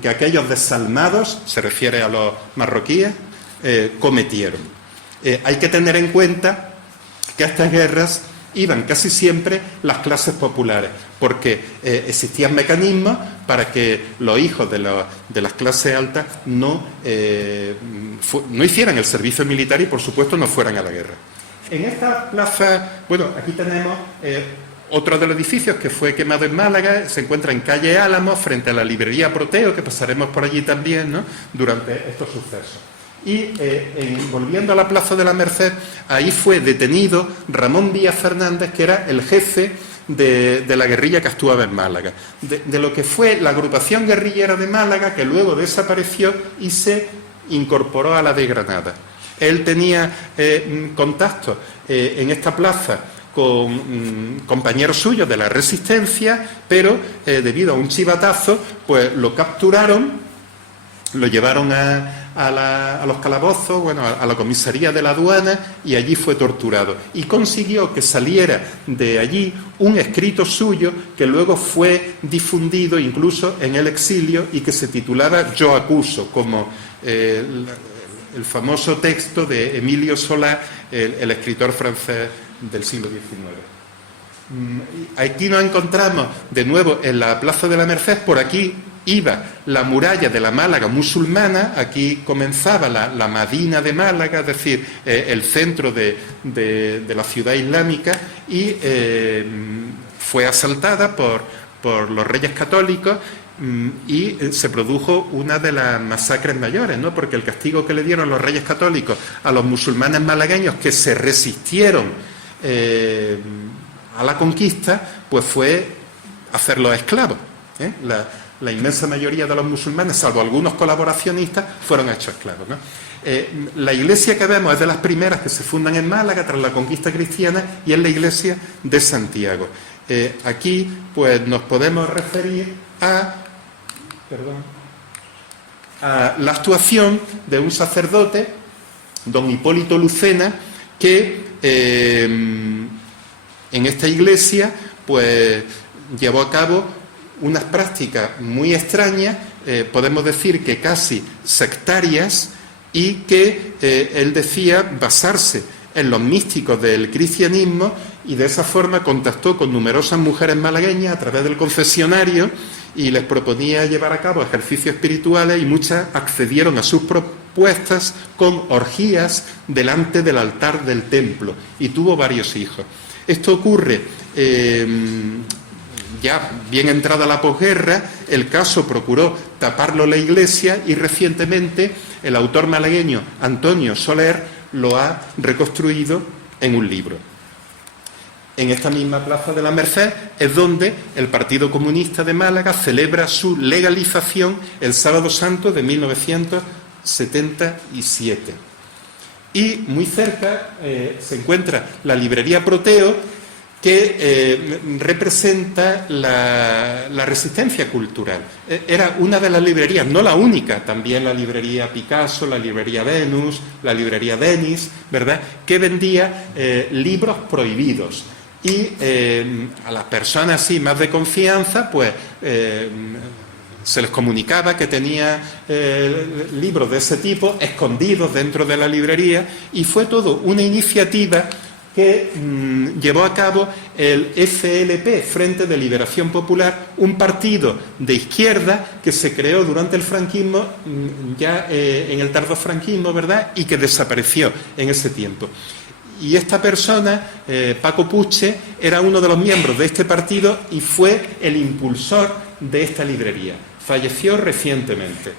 que aquellos desalmados, se refiere a los marroquíes, cometieron. Hay que tener en cuenta que a estas guerras iban casi siempre las clases populares, porque existían mecanismos para que los hijos de las clases altas no hicieran el servicio militar y, por supuesto, no fueran a la guerra. En esta plaza, bueno, aquí tenemos otro de los edificios que fue quemado en Málaga, se encuentra en calle Álamos, frente a la librería Proteo, que pasaremos por allí también, ¿no?, durante estos sucesos. Y volviendo a la Plaza de la Merced, ahí fue detenido Ramón Díaz Fernández, que era el jefe de la guerrilla que actuaba en Málaga, de lo que fue la agrupación guerrillera de Málaga, que luego desapareció y se incorporó a la de Granada. Él tenía contactos en esta plaza con compañeros suyos de la Resistencia, pero debido a un chivatazo, pues lo capturaron, lo llevaron a los calabozos, bueno, a la comisaría de la aduana, y allí fue torturado. Y consiguió que saliera de allí un escrito suyo que luego fue difundido incluso en el exilio y que se titulaba Yo acuso, como el famoso texto de Emilio Solá, el escritor francés del siglo XIX. Aquí nos encontramos de nuevo en la Plaza de la Merced. Por aquí iba la muralla de la Málaga musulmana, aquí comenzaba la Madina de Málaga, es decir, el centro de la ciudad islámica, y fue asaltada por los reyes católicos, y se produjo una de las masacres mayores, ¿no?, porque el castigo que le dieron los reyes católicos a los musulmanes malagueños que se resistieron a la conquista, pues fue hacerlos esclavos. La inmensa mayoría de los musulmanes, salvo algunos colaboracionistas, fueron hechos esclavos, ¿no? La iglesia que vemos es de las primeras que se fundan en Málaga tras la conquista cristiana y es la iglesia de Santiago. Aquí pues nos podemos referir a la actuación de un sacerdote, don Hipólito Lucena, que en esta iglesia pues llevó a cabo unas prácticas muy extrañas, podemos decir que casi sectarias, y que él decía basarse en los místicos del cristianismo, y de esa forma contactó con numerosas mujeres malagueñas a través del confesionario y les proponía llevar a cabo ejercicios espirituales, y muchas accedieron a sus propuestas con orgías delante del altar del templo, y tuvo varios hijos. Esto ocurre ya bien entrada la posguerra. El caso procuró taparlo la Iglesia, y recientemente el autor malagueño Antonio Soler lo ha reconstruido en un libro. En esta misma Plaza de la Merced es donde el Partido Comunista de Málaga celebra su legalización el Sábado Santo de 1977. Y muy cerca se encuentra la librería Proteo, que representa la resistencia cultural. Era una de las librerías, no la única, también la librería Picasso, la librería Venus, la librería Denis, ¿verdad?, que vendía libros prohibidos. Y a las personas así más de confianza, pues se les comunicaba que tenía libros de ese tipo escondidos dentro de la librería, y fue todo una iniciativa que llevó a cabo el FLP, Frente de Liberación Popular, un partido de izquierda que se creó durante el franquismo, ya en el tardofranquismo, ¿verdad?, y que desapareció en ese tiempo. Y esta persona, Paco Puche, era uno de los miembros de este partido y fue el impulsor de esta librería. Falleció recientemente.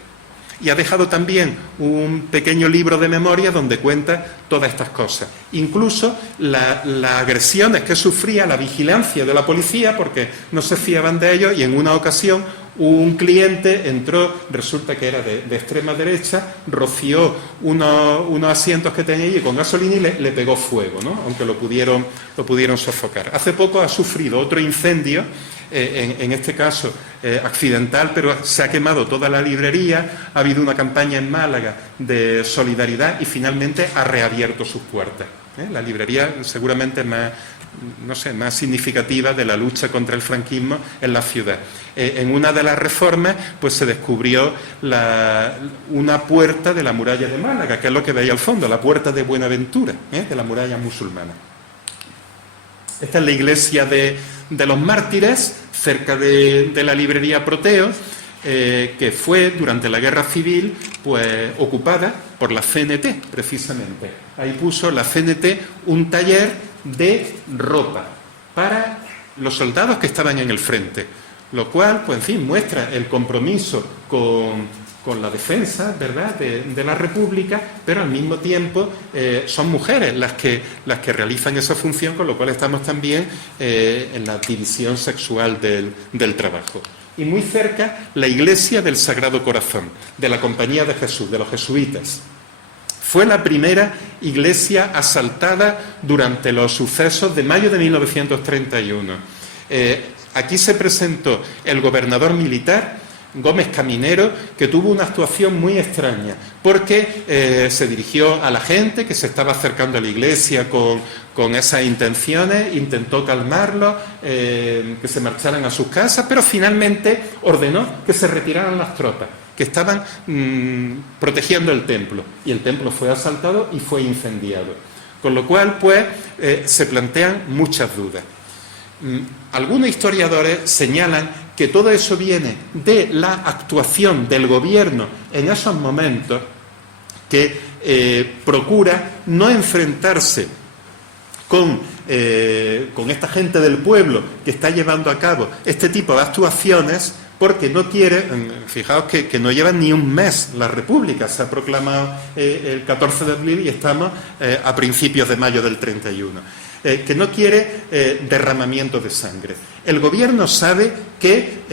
Y ha dejado también un pequeño libro de memoria donde cuenta todas estas cosas. Incluso las agresiones que sufría, la vigilancia de la policía, porque no se fiaban de ellos, y en una ocasión un cliente entró, resulta que era de extrema derecha, roció unos asientos que tenía allí con gasolina y le pegó fuego, ¿no?, aunque lo pudieron sofocar. Hace poco ha sufrido otro incendio, en este caso accidental, pero se ha quemado toda la librería. Ha habido una campaña en Málaga de solidaridad y finalmente ha reabierto sus puertas. La librería seguramente más significativa de la lucha contra el franquismo en la ciudad. En una de las reformas pues se descubrió una puerta de la muralla de Málaga, que es lo que veis al fondo, la puerta de Buenaventura, de la muralla musulmana. Esta es la iglesia de los mártires, cerca de la librería Proteo, que fue durante la Guerra Civil pues ocupada por la CNT, precisamente. Ahí puso la CNT un taller de ropa para los soldados que estaban en el frente, lo cual, pues en fin, muestra el compromiso con la defensa, ¿verdad?, de la República, pero al mismo tiempo son mujeres las que realizan esa función, con lo cual estamos también en la división sexual del trabajo. Y muy cerca, la iglesia del Sagrado Corazón, de la Compañía de Jesús, de los jesuitas. Fue la primera iglesia asaltada durante los sucesos de mayo de 1931. Aquí se presentó el gobernador militar, Gómez Caminero, que tuvo una actuación muy extraña, porque se dirigió a la gente que se estaba acercando a la iglesia con esas intenciones, intentó calmarlos, que se marcharan a sus casas, pero finalmente ordenó que se retiraran las tropas que estaban protegiendo el templo, y el templo fue asaltado y fue incendiado. Con lo cual, pues, se plantean muchas dudas. Algunos historiadores señalan que todo eso viene de la actuación del gobierno en esos momentos, que procura no enfrentarse con esta gente del pueblo que está llevando a cabo este tipo de actuaciones, porque no quiere. Fijaos que no lleva ni un mes la República, se ha proclamado el 14 de abril y estamos a principios de mayo del 31. que no quiere derramamiento de sangre. El gobierno sabe que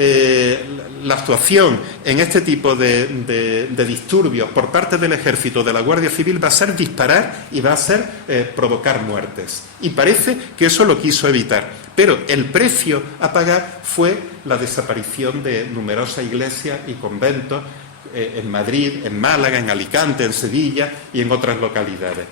la actuación en este tipo de disturbios por parte del Ejército, de la Guardia Civil, va a ser disparar y va a ser provocar muertes. Y parece que eso lo quiso evitar. Pero el precio a pagar fue la desaparición de numerosas iglesias y conventos en Madrid, en Málaga, en Alicante, en Sevilla y en otras localidades.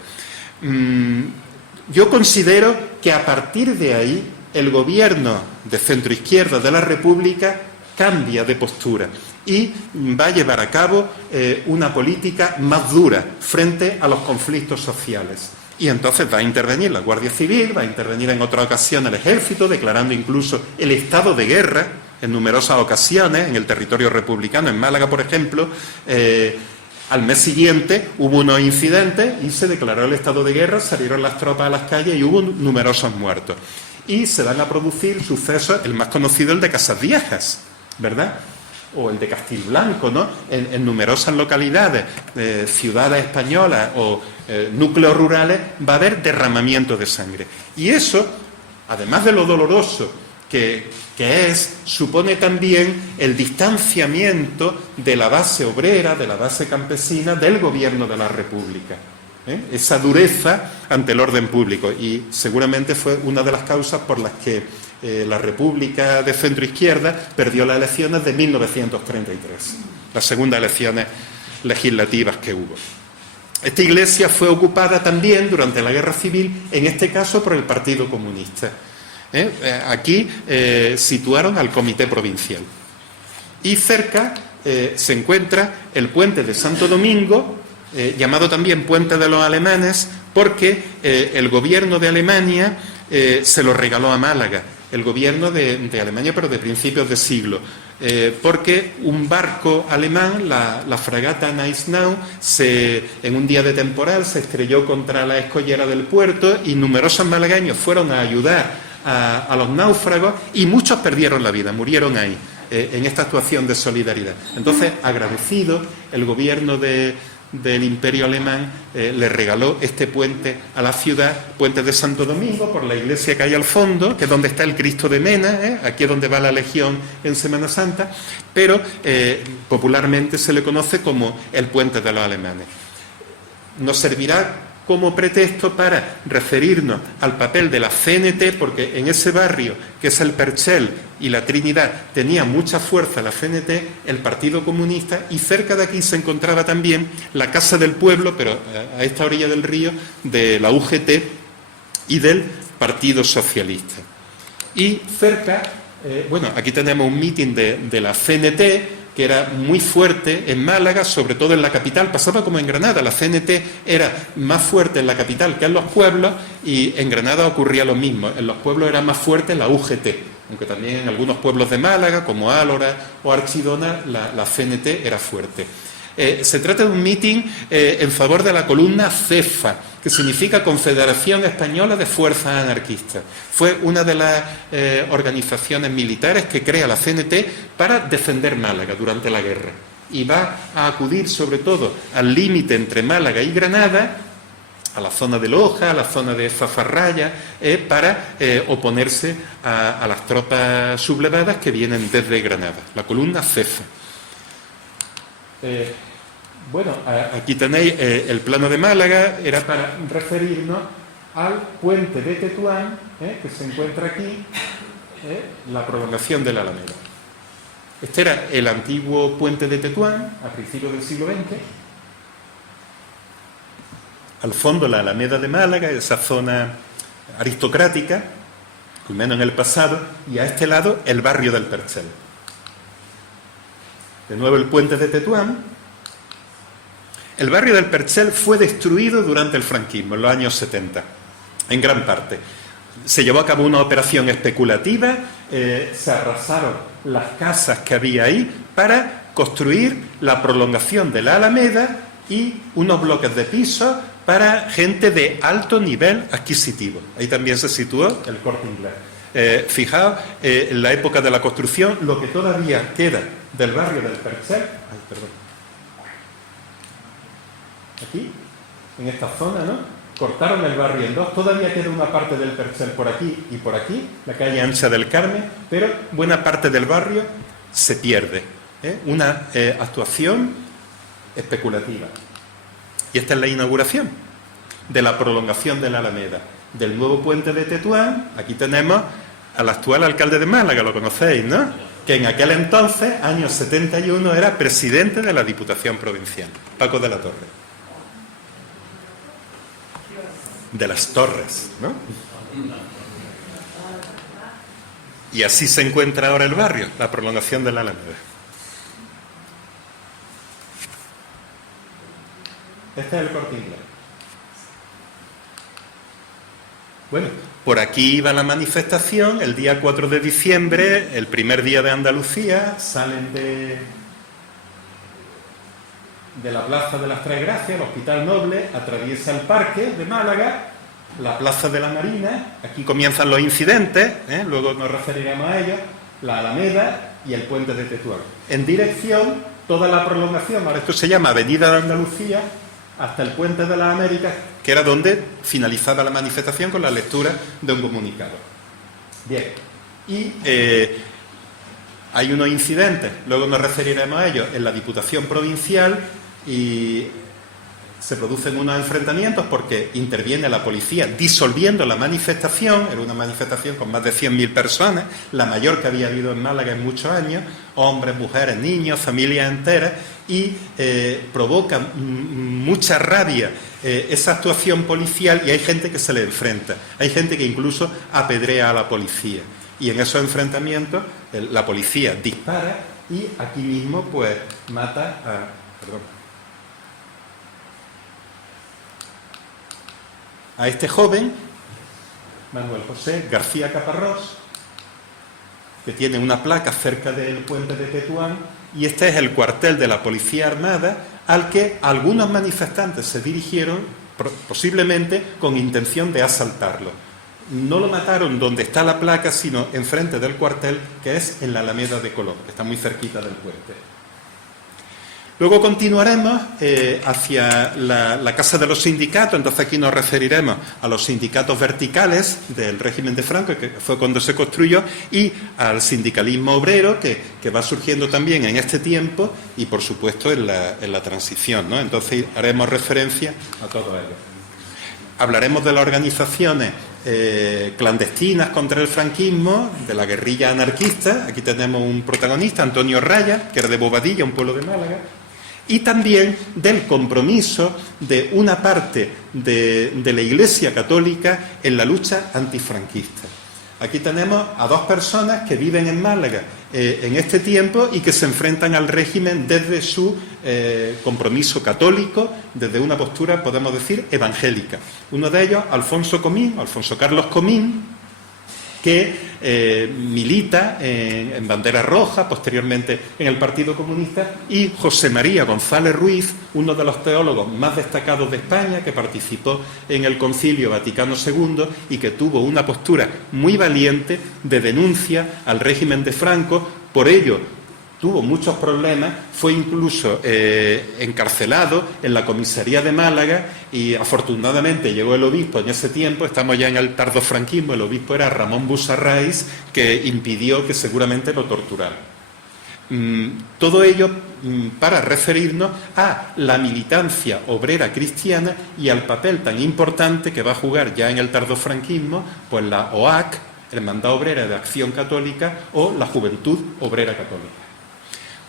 Yo considero que a partir de ahí el gobierno de centroizquierda de la República cambia de postura y va a llevar a cabo una política más dura frente a los conflictos sociales. Y entonces va a intervenir la Guardia Civil, va a intervenir en otra ocasión el Ejército, declarando incluso el estado de guerra en numerosas ocasiones, en el territorio republicano, en Málaga, por ejemplo. Al mes siguiente hubo unos incidentes y se declaró el estado de guerra, salieron las tropas a las calles y hubo numerosos muertos. Y se van a producir sucesos, el más conocido el de Casas Viejas, ¿verdad?, o el de Castilblanco, ¿no?, en numerosas localidades, ciudades españolas o núcleos rurales, va a haber derramamiento de sangre. Y eso, además de lo doloroso que supone también el distanciamiento de la base obrera, de la base campesina, del gobierno de la República. Esa dureza ante el orden público, y seguramente fue una de las causas por las que la República de centroizquierda perdió las elecciones de 1933, las segundas elecciones legislativas que hubo. Esta iglesia fue ocupada también durante la Guerra Civil, en este caso por el Partido Comunista. Aquí situaron al Comité Provincial. Y cerca se encuentra el puente de Santo Domingo, llamado también Puente de los Alemanes, porque el gobierno de Alemania se lo regaló a Málaga, el gobierno de Alemania, pero de principios de siglo, porque un barco alemán, la fragata Gneisenau, en un día de temporal se estrelló contra la escollera del puerto y numerosos malagueños fueron a ayudar a los náufragos y muchos perdieron la vida, murieron ahí, en esta actuación de solidaridad. Entonces, agradecido, el gobierno del Imperio Alemán le regaló este puente a la ciudad, Puente de Santo Domingo, por la iglesia que hay al fondo, que es donde está el Cristo de Mena, aquí es donde va la Legión en Semana Santa, pero popularmente se le conoce como el Puente de los Alemanes. Nos servirá como pretexto para referirnos al papel de la CNT, porque en ese barrio, que es el Perchel y la Trinidad, tenía mucha fuerza la CNT, el Partido Comunista, y cerca de aquí se encontraba también la Casa del Pueblo, pero a esta orilla del río, de la UGT y del Partido Socialista. Y cerca, aquí tenemos un mitin de la CNT, que era muy fuerte en Málaga, sobre todo en la capital. Pasaba como en Granada, la CNT era más fuerte en la capital que en los pueblos, y en Granada ocurría lo mismo, en los pueblos era más fuerte la UGT, aunque también en algunos pueblos de Málaga, como Álora o Archidona, la CNT era fuerte. Se trata de un mitin en favor de la columna CEFA, que significa Confederación Española de Fuerzas Anarquistas. Fue una de las organizaciones militares que crea la CNT para defender Málaga durante la guerra. Y va a acudir sobre todo al límite entre Málaga y Granada, a la zona de Loja, a la zona de Zafarraya, para oponerse a las tropas sublevadas que vienen desde Granada. La columna CEFA. Aquí tenéis el plano de Málaga, era para referirnos al puente de Tetuán, que se encuentra aquí, la prolongación de la Alameda. Este era el antiguo puente de Tetuán, a principios del siglo XX. Al fondo la Alameda de Málaga, esa zona aristocrática, al menos en el pasado, y a este lado el barrio del Perchel. De nuevo el puente de Tetuán. El barrio del Perchel fue destruido durante el franquismo, en los años 70, en gran parte. Se llevó a cabo una operación especulativa, se arrasaron las casas que había ahí para construir la prolongación de la Alameda y unos bloques de pisos para gente de alto nivel adquisitivo. Ahí también se situó el Corte Inglés. Fijaos, en la época de la construcción, lo que todavía queda del barrio del Perchel, aquí, en esta zona, ¿no?, cortaron el barrio en dos, todavía queda una parte del Perchel por aquí y por aquí, la calle Ancha del Carmen, pero buena parte del barrio se pierde. Una actuación especulativa. Y esta es la inauguración de la prolongación de la Alameda, del nuevo puente de Tetuán. Aquí tenemos al actual alcalde de Málaga, lo conocéis, ¿no? Que en aquel entonces, año 71, era presidente de la Diputación Provincial, Paco de la Torre. De las Torres, ¿no? Y así se encuentra ahora el barrio, la prolongación de la Alameda. Este es el Corte Inglés. Bueno, por aquí iba la manifestación el día 4 de diciembre, el primer día de Andalucía, salen de la Plaza de las Tres Gracias, el Hospital Noble, atraviesa el Parque de Málaga, la Plaza de la Marina, aquí comienzan los incidentes, luego nos referiremos a ellos, la Alameda y el Puente de Tetuán. En dirección, toda la prolongación, ahora esto se llama Avenida de Andalucía, hasta el Puente de las Américas, que era donde finalizaba la manifestación con la lectura de un comunicado. Bien, y hay unos incidentes, luego nos referiremos a ellos, en la Diputación Provincial, y se producen unos enfrentamientos porque interviene la policía disolviendo la manifestación. Era una manifestación con más de 100.000 personas, la mayor que había habido en Málaga en muchos años, hombres, mujeres, niños, familias enteras, y provoca mucha rabia esa actuación policial, y hay gente que se le enfrenta, hay gente que incluso apedrea a la policía, y en esos enfrentamientos la policía dispara y aquí mismo pues mata a este joven, Manuel José García Caparrós, que tiene una placa cerca del puente de Tetuán, y este es el cuartel de la Policía Armada al que algunos manifestantes se dirigieron, posiblemente con intención de asaltarlo. No lo mataron donde está la placa, sino enfrente del cuartel, que es en la Alameda de Colón, que está muy cerquita del puente. Luego continuaremos hacia la Casa de los Sindicatos. Entonces aquí nos referiremos a los sindicatos verticales del régimen de Franco, que fue cuando se construyó, y al sindicalismo obrero, que va surgiendo también en este tiempo y, por supuesto, en la transición, ¿no? Entonces haremos referencia a todo ello. Hablaremos de las organizaciones clandestinas contra el franquismo, de la guerrilla anarquista. Aquí tenemos un protagonista, Antonio Raya, que era de Bobadilla, un pueblo de Málaga. Y también del compromiso de una parte de la Iglesia Católica en la lucha antifranquista. Aquí tenemos a dos personas que viven en Málaga en este tiempo y que se enfrentan al régimen desde su compromiso católico, desde una postura, podemos decir, evangélica. Uno de ellos, Alfonso Carlos Comín, que milita en Bandera Roja, posteriormente en el Partido Comunista, y José María González Ruiz, uno de los teólogos más destacados de España, que participó en el Concilio Vaticano II y que tuvo una postura muy valiente de denuncia al régimen de Franco. Por ello tuvo muchos problemas, fue incluso encarcelado en la comisaría de Málaga, y afortunadamente llegó el obispo en ese tiempo. Estamos ya en el tardofranquismo, el obispo era Ramón Busarrais, que impidió que seguramente lo torturaran. Todo ello para referirnos a la militancia obrera cristiana y al papel tan importante que va a jugar ya en el tardofranquismo pues la OAC, Hermandad Obrera de Acción Católica, o la Juventud Obrera Católica.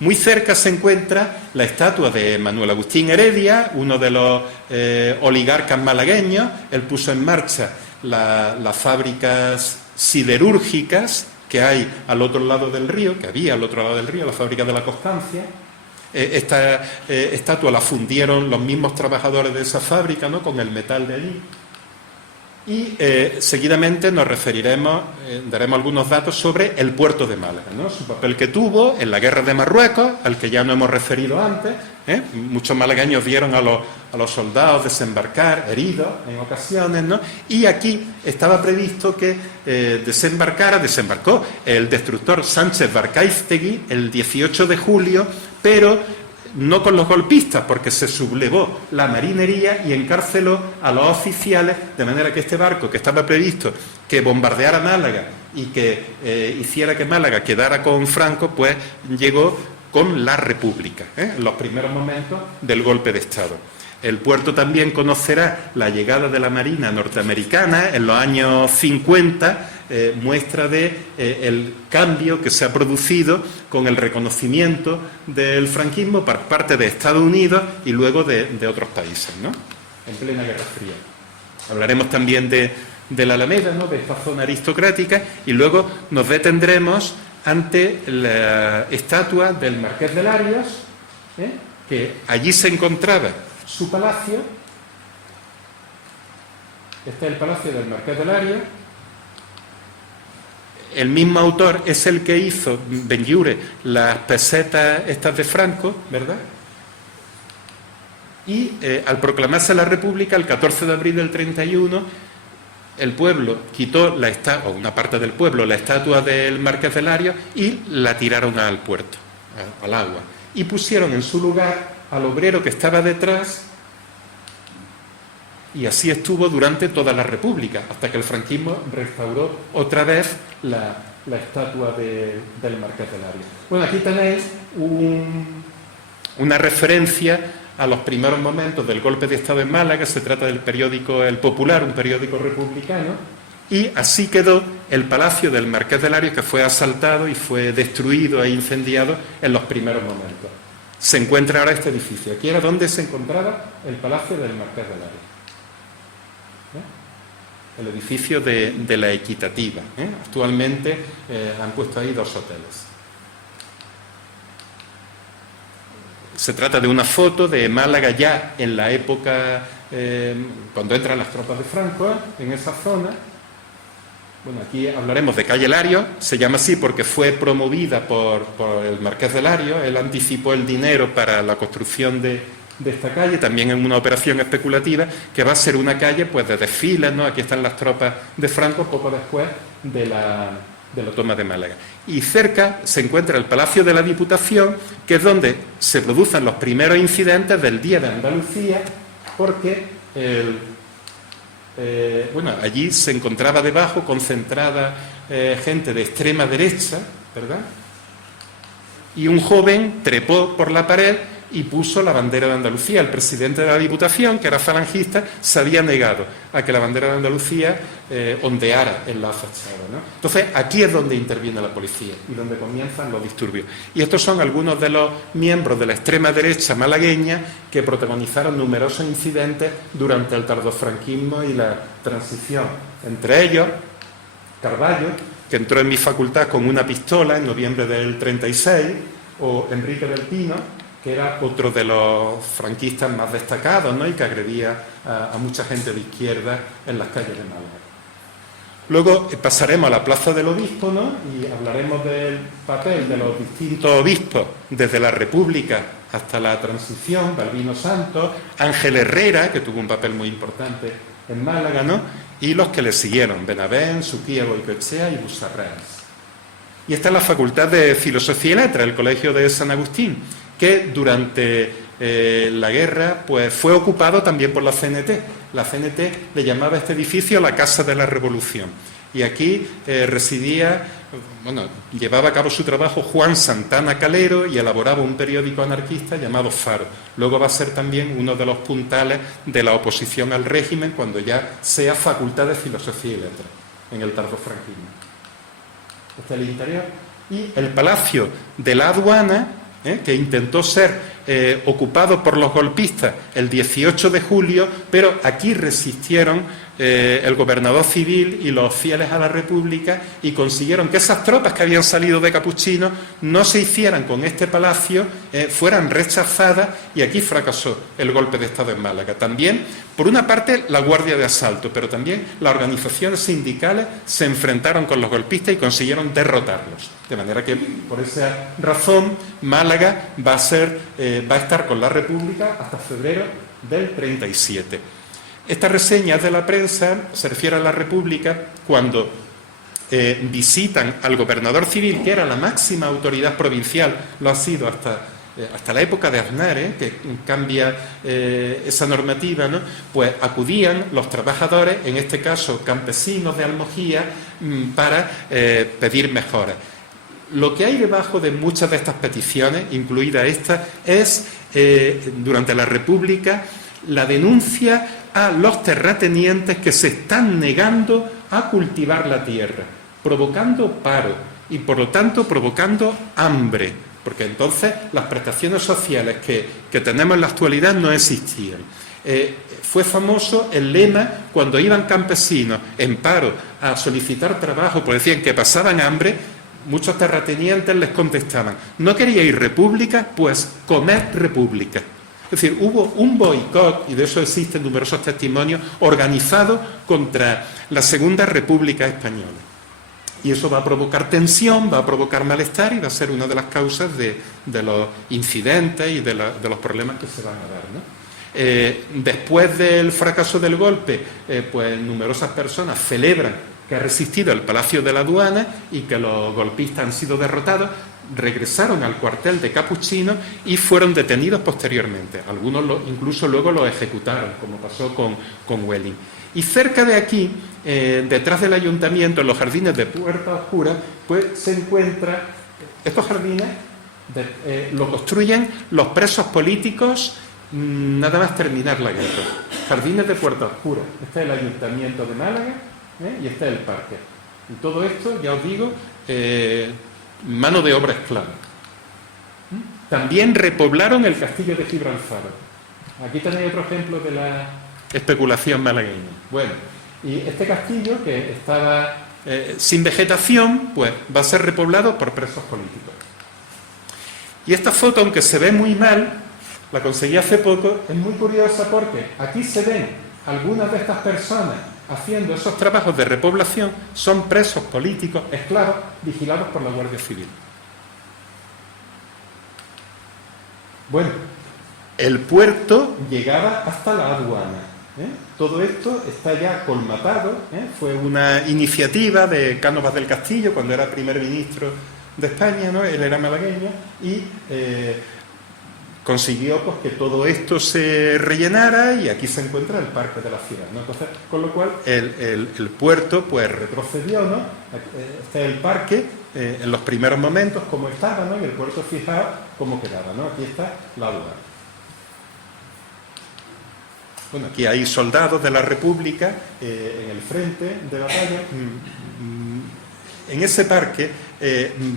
Muy cerca se encuentra la estatua de Manuel Agustín Heredia, uno de los oligarcas malagueños. Él puso en marcha las fábricas siderúrgicas que hay al otro lado del río, que había al otro lado del río, la fábrica de la Constancia. Esta estatua la fundieron los mismos trabajadores de esa fábrica, ¿no?, con el metal de allí. Y seguidamente nos referiremos, daremos algunos datos sobre el puerto de Málaga, ¿no?, su papel que tuvo en la guerra de Marruecos, al que ya nos hemos referido antes. Muchos malagueños vieron a los soldados desembarcar heridos en ocasiones, ¿no? Y aquí estaba previsto que desembarcó el destructor Sánchez Barcaiztegui el 18 de julio, pero no con los golpistas, porque se sublevó la marinería y encarceló a los oficiales, de manera que este barco, que estaba previsto que bombardeara Málaga y que hiciera que Málaga quedara con Franco, pues llegó con la República, en los primeros momentos del golpe de Estado. El puerto también conocerá la llegada de la Marina norteamericana en los años 50, muestra de el cambio que se ha producido con el reconocimiento del franquismo por parte de Estados Unidos y luego de otros países, ¿no? En plena Guerra Fría. Hablaremos también de la Alameda, ¿no?, de esta zona aristocrática, y luego nos detendremos ante la estatua del Marqués de Larios, que allí se encontraba su palacio. Este es el palacio del Marqués de Larios. El mismo autor es el que hizo, Benlliure, las pesetas estas de Franco, ¿verdad? Y al proclamarse la República, el 14 de abril del 31, el pueblo quitó o una parte del pueblo, la estatua del Marqués de Larios y la tiraron al puerto, al agua. Y pusieron en su lugar al obrero que estaba detrás, y así estuvo durante toda la República, hasta que el franquismo restauró otra vez la estatua del Marqués de Larios. Bueno, aquí tenéis una referencia a los primeros momentos del golpe de Estado en Málaga. Se trata del periódico El Popular, un periódico republicano, y así quedó el palacio del Marqués de Larios, que fue asaltado y fue destruido e incendiado en los primeros momentos. Se encuentra ahora este edificio. Aquí era donde se encontraba el palacio del Marqués de Larios. El edificio de la Equitativa. Actualmente han puesto ahí 2 hoteles. Se trata de una foto de Málaga ya en la época, cuando entran las tropas de Franco, en esa zona. Bueno, aquí hablaremos de calle Larios. Se llama así porque fue promovida por el Marqués de Larios. Él anticipó el dinero para la construcción de esta calle, también en una operación especulativa, que va a ser una calle pues de desfiles, ¿no? Aquí están las tropas de Franco poco después de la toma de Málaga. Y cerca se encuentra el Palacio de la Diputación, que es donde se producen los primeros incidentes del Día de Andalucía, porque allí se encontraba debajo concentrada gente de extrema derecha, ¿verdad? Y un joven trepó por la pared y puso la bandera de Andalucía. El presidente de la Diputación, que era falangista, se había negado a que la bandera de Andalucía ondeara en la fachada, ¿no? Entonces, aquí es donde interviene la policía y donde comienzan los disturbios. Y estos son algunos de los miembros de la extrema derecha malagueña que protagonizaron numerosos incidentes durante el tardofranquismo y la transición. Entre ellos, Carballo, que entró en mi facultad con una pistola en noviembre del 36, o Enrique del Pino, que era otro de los franquistas más destacados, ¿no?, y que agredía a mucha gente de izquierda en las calles de Málaga. Luego pasaremos a la Plaza del Obispo, ¿no?, y hablaremos del papel de los distintos obispos desde la República hasta la Transición: Balbino Santos, Ángel Herrera, que tuvo un papel muy importante en Málaga, ¿no?, y los que le siguieron: Benavent, Suquía, Goicoechea y Busarrás. Y esta es la Facultad de Filosofía y Letras, el Colegio de San Agustín, que durante la guerra pues fue ocupado también por la CNT. La CNT le llamaba a este edificio la Casa de la Revolución. Y aquí llevaba a cabo su trabajo Juan Santana Calero y elaboraba un periódico anarquista llamado Faro. Luego va a ser también uno de los puntales de la oposición al régimen cuando ya sea Facultad de Filosofía y Letras, en el tardofranquismo. Este es el interior. Y el Palacio de la Aduana, que intentó ser ocupado por los golpistas el 18 de julio, pero aquí resistieron el gobernador civil y los fieles a la República y consiguieron que esas tropas que habían salido de Capuchinos no se hicieran con este palacio, fueran rechazadas, y aquí fracasó el golpe de Estado en Málaga. También, por una parte, la Guardia de Asalto, pero también las organizaciones sindicales se enfrentaron con los golpistas y consiguieron derrotarlos. De manera que, por esa razón, Málaga va a estar con la República hasta febrero del 37. Esta reseña de la prensa se refiere a la República cuando visitan al gobernador civil, que era la máxima autoridad provincial, lo ha sido hasta hasta la época de Aznar, que cambia esa normativa, ¿no? Pues acudían los trabajadores, en este caso campesinos de Almojía, para pedir mejoras. Lo que hay debajo de muchas de estas peticiones, incluida esta, es, durante la República, la denuncia a los terratenientes que se están negando a cultivar la tierra, provocando paro y, por lo tanto, provocando hambre, porque entonces las prestaciones sociales que tenemos en la actualidad no existían. Fue famoso el lema cuando iban campesinos en paro a solicitar trabajo, porque decían que pasaban hambre. Muchos terratenientes les contestaban: ¿no queríais república? Pues comed república. Es decir, hubo un boicot, y de eso existen numerosos testimonios, organizado contra la Segunda República Española. Y eso va a provocar tensión, va a provocar malestar y va a ser una de las causas de los incidentes y de los problemas que se van a dar, ¿no? Después del fracaso del golpe, pues numerosas personas celebran que ha resistido el Palacio de la Aduana y que los golpistas han sido derrotados, regresaron al cuartel de Capuchinos y fueron detenidos posteriormente. Algunos incluso luego los ejecutaron, como pasó con Welling. Y cerca de aquí, detrás del ayuntamiento, en los jardines de Puerta Oscura, pues se encuentra, estos jardines lo construyen los presos políticos nada más terminar la guerra. Jardines de Puerta Oscura. Este es el ayuntamiento de Málaga, y este es el parque. Y todo esto, ya os digo, mano de obra esclava. También repoblaron el castillo de Gibraltar. Aquí tenéis otro ejemplo de la especulación malagueña. Bueno, y este castillo, que estaba sin vegetación, pues va a ser repoblado por presos políticos. Y esta foto, aunque se ve muy mal, la conseguí hace poco, es muy curiosa porque aquí se ven algunas de estas personas haciendo esos trabajos de repoblación, son presos políticos, esclavos, vigilados por la Guardia Civil. Bueno, el puerto llegaba hasta la aduana. Todo esto está ya colmatado. Fue una iniciativa de Cánovas del Castillo, cuando era primer ministro de España, ¿no? Él era malagueño, y consiguió pues, que todo esto se rellenara, y aquí se encuentra el parque de la ciudad, ¿no? Entonces, con lo cual el puerto pues retrocedió, ¿no? Este es el parque en los primeros momentos como estaba, ¿no? Y el puerto, fijaos cómo quedaba, ¿no? Aquí está la aduana. Bueno, aquí hay soldados de la República en el frente de batalla. En ese parque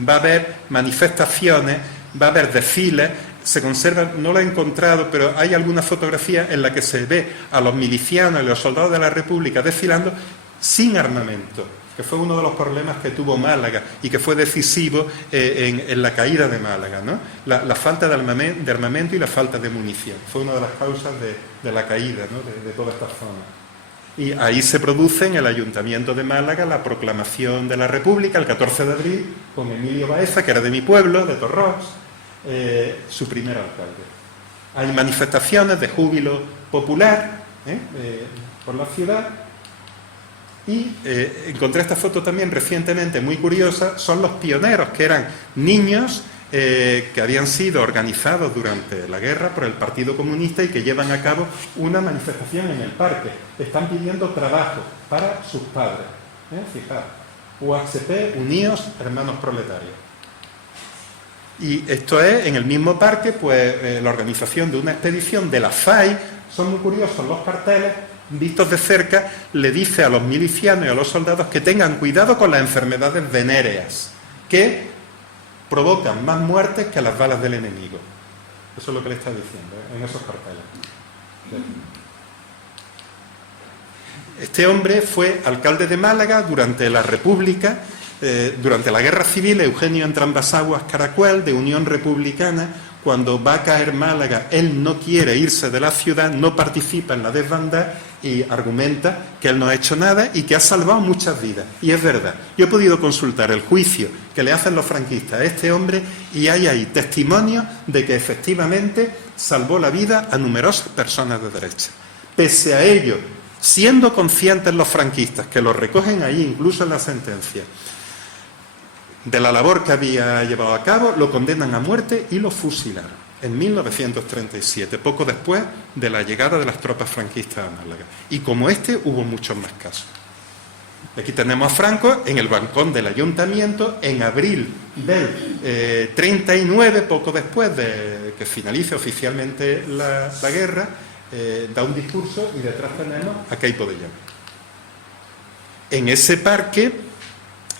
va a haber manifestaciones, va a haber desfiles. Se conservan, no lo he encontrado, pero hay alguna fotografía en la que se ve a los milicianos y los soldados de la República desfilando sin armamento, que fue uno de los problemas que tuvo Málaga y que fue decisivo en la caída de Málaga, ¿no? La falta de armamento y la falta de munición. Fue una de las causas de la caída, ¿no? de toda esta zona. Y ahí se produce en el Ayuntamiento de Málaga la proclamación de la República el 14 de abril con Emilio Baeza, que era de mi pueblo, de Torrox, su primer alcalde. Hay manifestaciones de júbilo popular por la ciudad. Y encontré esta foto también recientemente muy curiosa. Son los pioneros, que eran niños que habían sido organizados durante la guerra por el Partido Comunista y que llevan a cabo una manifestación en el parque. Están pidiendo trabajo para sus padres. Fijaos, UHP, Uníos, Hermanos Proletarios. Y esto es en el mismo parque, pues la organización de una expedición de la FAI. Son muy curiosos los carteles. Vistos de cerca, le dice a los milicianos y a los soldados que tengan cuidado con las enfermedades venéreas, que provocan más muertes que las balas del enemigo. Eso es lo que le está diciendo en esos carteles. Este hombre fue alcalde de Málaga durante la República, durante la Guerra Civil. Eugenio Entrambasaguas Caracuel, de Unión Republicana. Cuando va a caer Málaga, él no quiere irse de la ciudad, no participa en la desbandada y argumenta que él no ha hecho nada y que ha salvado muchas vidas. Y es verdad. Yo he podido consultar el juicio que le hacen los franquistas a este hombre y hay ahí testimonios de que efectivamente salvó la vida a numerosas personas de derecha. Pese a ello, siendo conscientes los franquistas, que lo recogen ahí incluso en la sentencia, de la labor que había llevado a cabo, lo condenan a muerte y lo fusilaron. en 1937, poco después de la llegada de las tropas franquistas a Málaga. Y como este, hubo muchos más casos. Aquí tenemos a Franco en el balcón del ayuntamiento en abril del 39, poco después de que finalice oficialmente la guerra, da un discurso y detrás tenemos a Queipo de Llano. En ese parque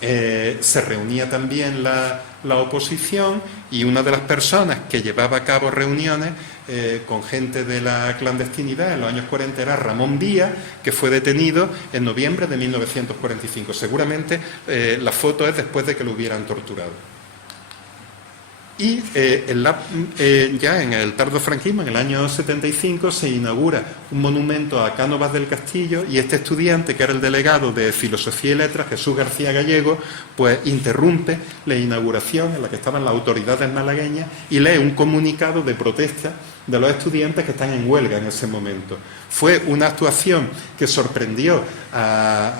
se reunía también la oposición, y una de las personas que llevaba a cabo reuniones con gente de la clandestinidad en los años 40 era Ramón Díaz, que fue detenido en noviembre de 1945. Seguramente la foto es después de que lo hubieran torturado. Y ya en el tardofranquismo, en el año 75, se inaugura un monumento a Cánovas del Castillo, y este estudiante, que era el delegado de Filosofía y Letras, Jesús García Gallego, pues interrumpe la inauguración en la que estaban las autoridades malagueñas y lee un comunicado de protesta de los estudiantes que están en huelga en ese momento. Fue una actuación que sorprendió a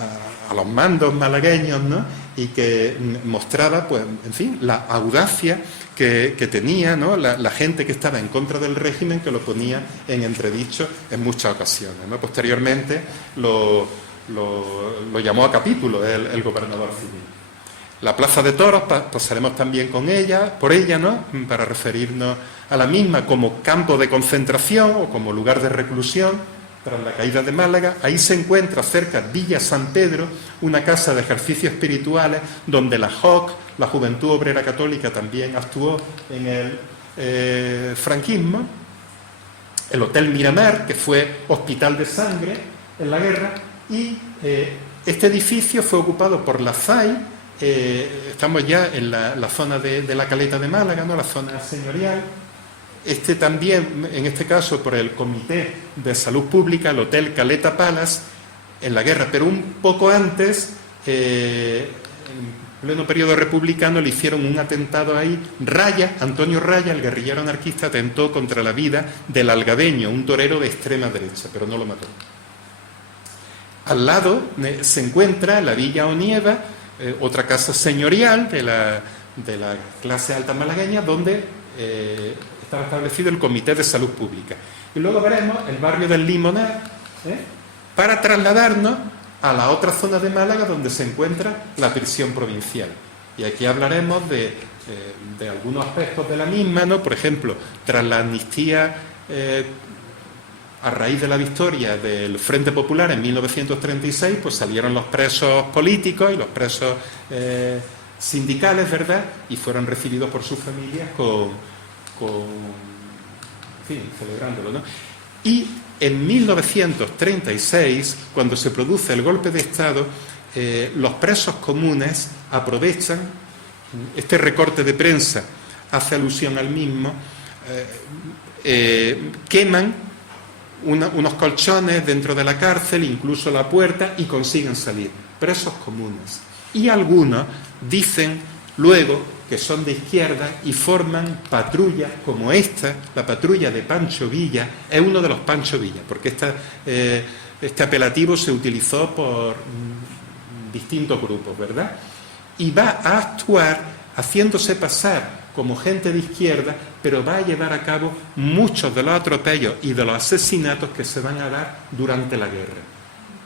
los mandos malagueños, ¿no? Y que mostraba, pues, en fin, la audacia que tenía, ¿no? la gente que estaba en contra del régimen, que lo ponía en entredicho en muchas ocasiones, ¿no? Posteriormente lo llamó a capítulo el gobernador civil. La Plaza de Toros pasaremos también por ella, ¿no? Para referirnos a la misma como campo de concentración o como lugar de reclusión. Tras la caída de Málaga, ahí se encuentra cerca Villa San Pedro, una casa de ejercicios espirituales donde la JOC, la Juventud Obrera Católica, también actuó en el franquismo. El Hotel Miramar, que fue hospital de sangre en la guerra, y este edificio fue ocupado por la FAI. Estamos ya en la zona de la Caleta de Málaga, ¿no? La zona señorial. También, en este caso, por el Comité de Salud Pública, el Hotel Caleta Palace, en la guerra. Pero un poco antes, en pleno periodo republicano, le hicieron un atentado ahí. Antonio Raya, el guerrillero anarquista, atentó contra la vida del algabeño, un torero de extrema derecha, pero no lo mató. Al lado se encuentra la Villa Onieva, otra casa señorial de la clase alta malagueña, donde estaba establecido el Comité de Salud Pública. Y luego veremos el barrio del Limonar, para trasladarnos a la otra zona de Málaga donde se encuentra la prisión provincial. Y aquí hablaremos de algunos aspectos de la misma, ¿no? Por ejemplo, tras la amnistía a raíz de la victoria del Frente Popular en 1936, pues salieron los presos políticos y los presos sindicales, ¿verdad? Y fueron recibidos por sus familias en fin, celebrándolo, ¿no? Y en 1936, cuando se produce el golpe de Estado, los presos comunes aprovechan, este recorte de prensa hace alusión al mismo, queman unos colchones dentro de la cárcel, incluso la puerta, y consiguen salir. Presos comunes. Y algunos dicen luego que son de izquierda y forman patrullas como esta, la patrulla de Pancho Villa. Es uno de los Pancho Villa, porque este apelativo se utilizó por distintos grupos, ¿verdad? Y va a actuar haciéndose pasar como gente de izquierda, pero va a llevar a cabo muchos de los atropellos y de los asesinatos que se van a dar durante la guerra.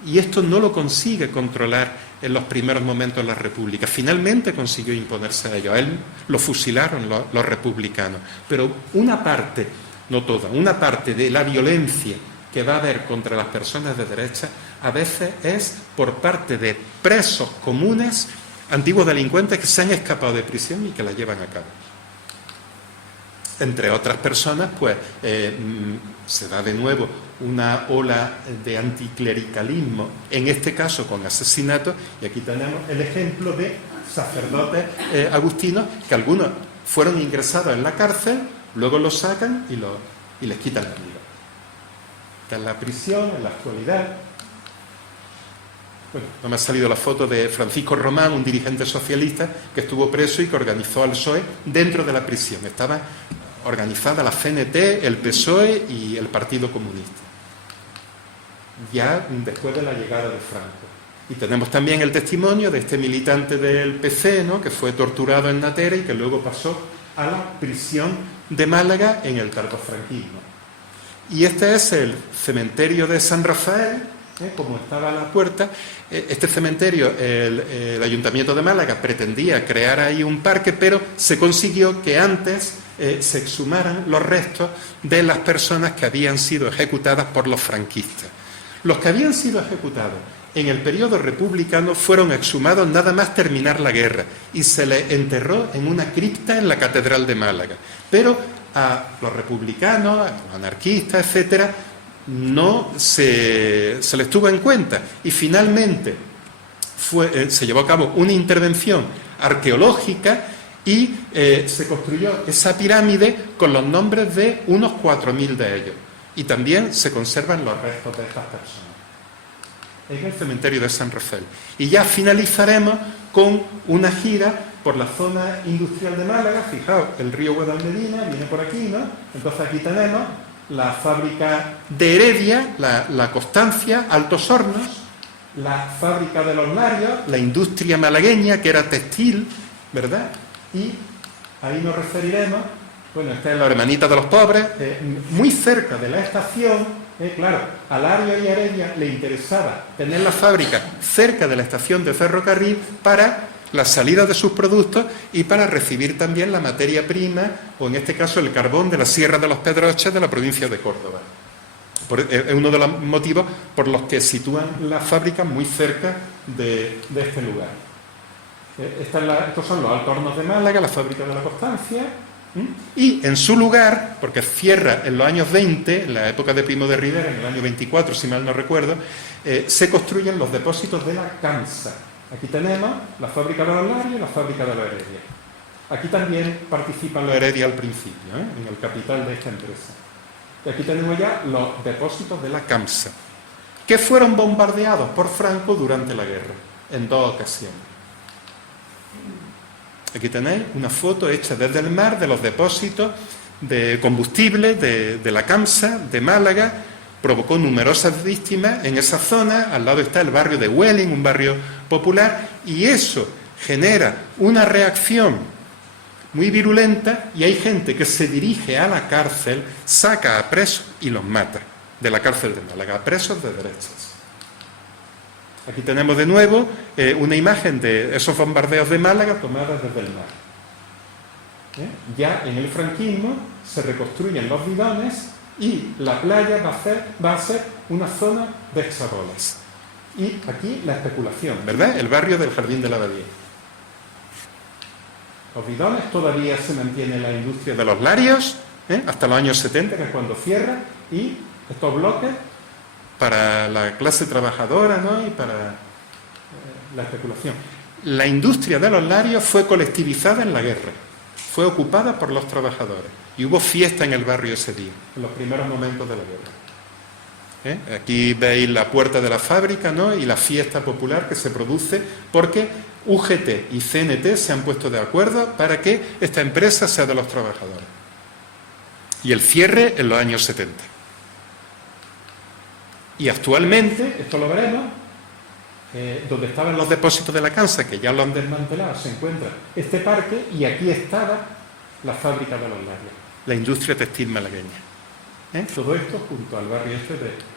Y esto no lo consigue controlar en los primeros momentos de la República. Finalmente consiguió imponerse a ellos. A él lo fusilaron los republicanos. Pero una parte, no toda, una parte de la violencia que va a haber contra las personas de derecha, a veces es por parte de presos comunes, antiguos delincuentes que se han escapado de prisión y que la llevan a cabo. Entre otras personas, pues se da de nuevo una ola de anticlericalismo, en este caso con asesinatos, y aquí tenemos el ejemplo de sacerdotes agustinos que algunos fueron ingresados en la cárcel, luego los sacan y les quitan la vida. Está en la prisión, en la actualidad. Bueno, no me ha salido la foto de Francisco Román, un dirigente socialista que estuvo preso y que organizó al PSOE dentro de la prisión. Estaba organizada la CNT, el PSOE y el Partido Comunista, ya después de la llegada de Franco. Y tenemos también el testimonio de este militante del PC, ¿no? Que fue torturado en Natera y que luego pasó a la prisión de Málaga en el tardofranquismo. Y este es el cementerio de San Rafael, como estaba a la puerta. Este cementerio, el Ayuntamiento de Málaga pretendía crear ahí un parque, pero se consiguió que antes se exhumaran los restos de las personas que habían sido ejecutadas por los franquistas. Los que habían sido ejecutados en el periodo republicano fueron exhumados nada más terminar la guerra y se les enterró en una cripta en la Catedral de Málaga. Pero a los republicanos, a los anarquistas, etcétera, no se les tuvo en cuenta y finalmente se llevó a cabo una intervención arqueológica y se construyó esa pirámide con los nombres de unos 4.000 de ellos y también se conservan los restos de estas personas en el cementerio de San Rafael. Y ya finalizaremos con una gira por la zona industrial de Málaga. Fijaos, el río Guadalmedina viene por aquí, ¿no? Entonces aquí tenemos la fábrica de Heredia, la Constancia, Altos Hornos, la fábrica de los Larios, la industria malagueña, que era textil, ¿verdad? Y ahí nos referiremos, bueno, esta es la Hermanita de los Pobres, muy cerca de la estación. Claro, a Lario y a Heredia le interesaba tener la fábrica cerca de la estación de ferrocarril para la salida de sus productos y para recibir también la materia prima, o en este caso el carbón de la Sierra de los Pedroches de la provincia de Córdoba. Es uno de los motivos por los que sitúan la fábrica muy cerca de este lugar. Estos son los Altos Hornos de Málaga, la fábrica de la Constancia. Y en su lugar, porque cierra en los años 20, en la época de Primo de Rivera, en el año 24, si mal no recuerdo, se construyen los depósitos de la CAMSA. Aquí tenemos la fábrica de los Larios y la fábrica de los Heredia. Aquí también participan los Heredia al principio, en el capital de esta empresa. Y aquí tenemos ya los depósitos de la CAMSA, que fueron bombardeados por Franco durante la guerra, en 2 ocasiones. Aquí tenéis una foto hecha desde el mar de los depósitos de combustible de la CAMSA de Málaga. Provocó numerosas víctimas en esa zona. Al lado está el barrio de Welling, un barrio popular, y eso genera una reacción muy virulenta y hay gente que se dirige a la cárcel, saca a presos y los mata de la cárcel de Málaga, a presos de derechas. Aquí tenemos de nuevo una imagen de esos bombardeos de Málaga tomadas desde el mar. Ya en el franquismo se reconstruyen los bidones y la playa va a ser una zona de exabolas. Y aquí la especulación, ¿verdad? El barrio del Jardín de la Abadía. Los bidones, todavía se mantiene la industria de los Larios, hasta los años 70, que es cuando cierra, y estos bloques para la clase trabajadora, ¿no? Y para la especulación. La industria de los Larios fue colectivizada en la guerra, fue ocupada por los trabajadores y hubo fiesta en el barrio ese día, en los primeros momentos de la guerra. Aquí veis la puerta de la fábrica, ¿no? Y la fiesta popular que se produce porque UGT y CNT se han puesto de acuerdo para que esta empresa sea de los trabajadores. Y el cierre en los años 70. Y actualmente, esto lo veremos, donde estaban los depósitos de la CAMSA, que ya lo han desmantelado, se encuentra este parque, y aquí estaba la fábrica de los Larios, la industria textil malagueña. Todo esto junto al barrio este de...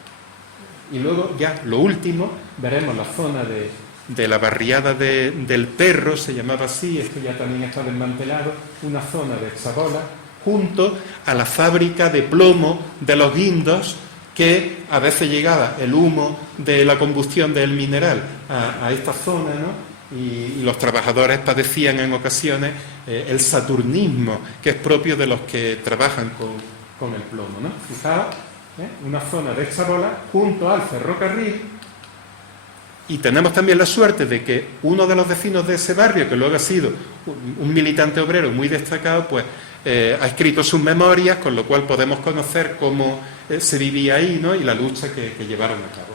Y luego ya, lo último, veremos la zona de la barriada del Perro, se llamaba así, esto ya también está desmantelado, una zona de exabola, junto a la fábrica de plomo de los Guindos, que a veces llegaba el humo de la combustión del mineral a esta zona, ¿no? Y los trabajadores padecían en ocasiones el saturnismo, que es propio de los que trabajan con el plomo, ¿no? Fijaos, una zona de exabola junto al ferrocarril. Y tenemos también la suerte de que uno de los vecinos de ese barrio, que luego ha sido un militante obrero muy destacado, pues ha escrito sus memorias, con lo cual podemos conocer cómo se vivía ahí, ¿no? Y la lucha que llevaron a cabo.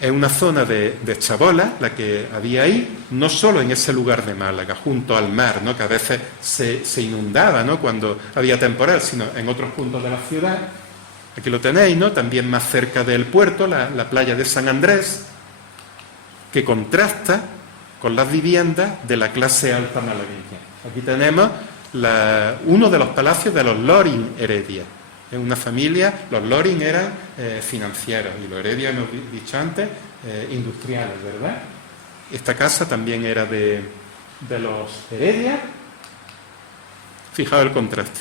Es una zona de chabola la que había ahí, no solo en ese lugar de Málaga, junto al mar, ¿no? Que a veces se inundaba, ¿no? Cuando había temporal, sino en otros puntos de la ciudad. Aquí lo tenéis, ¿no? También más cerca del puerto, la playa de San Andrés, que contrasta con las viviendas de la clase alta malagueña. Aquí tenemos uno de los palacios de los Loring Heredia. Es una familia, los Loring eran financieros y los Heredia, hemos dicho antes, industriales, ¿verdad? Esta casa también era de los Heredia. Fijaos el contraste.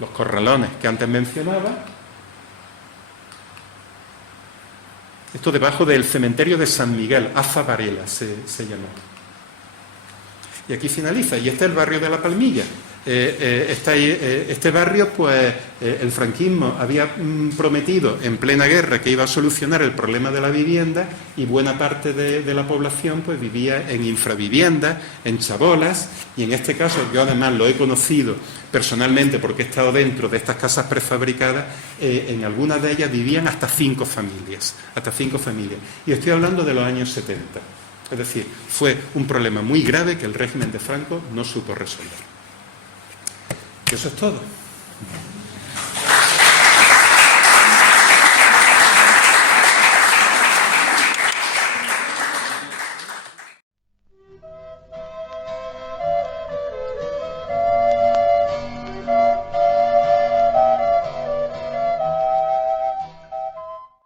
Los corralones que antes mencionaba. Esto debajo del cementerio de San Miguel, Aza Varela se llamó. Y aquí finaliza, y este es el barrio de La Palmilla. Este barrio, pues el franquismo había prometido en plena guerra que iba a solucionar el problema de la vivienda y buena parte de la población pues vivía en infraviviendas, en chabolas, y en este caso yo además lo he conocido personalmente porque he estado dentro de estas casas prefabricadas, en algunas de ellas vivían hasta 5 familias, y estoy hablando de los años 70. Es decir, fue un problema muy grave que el régimen de Franco no supo resolver. Y eso es todo.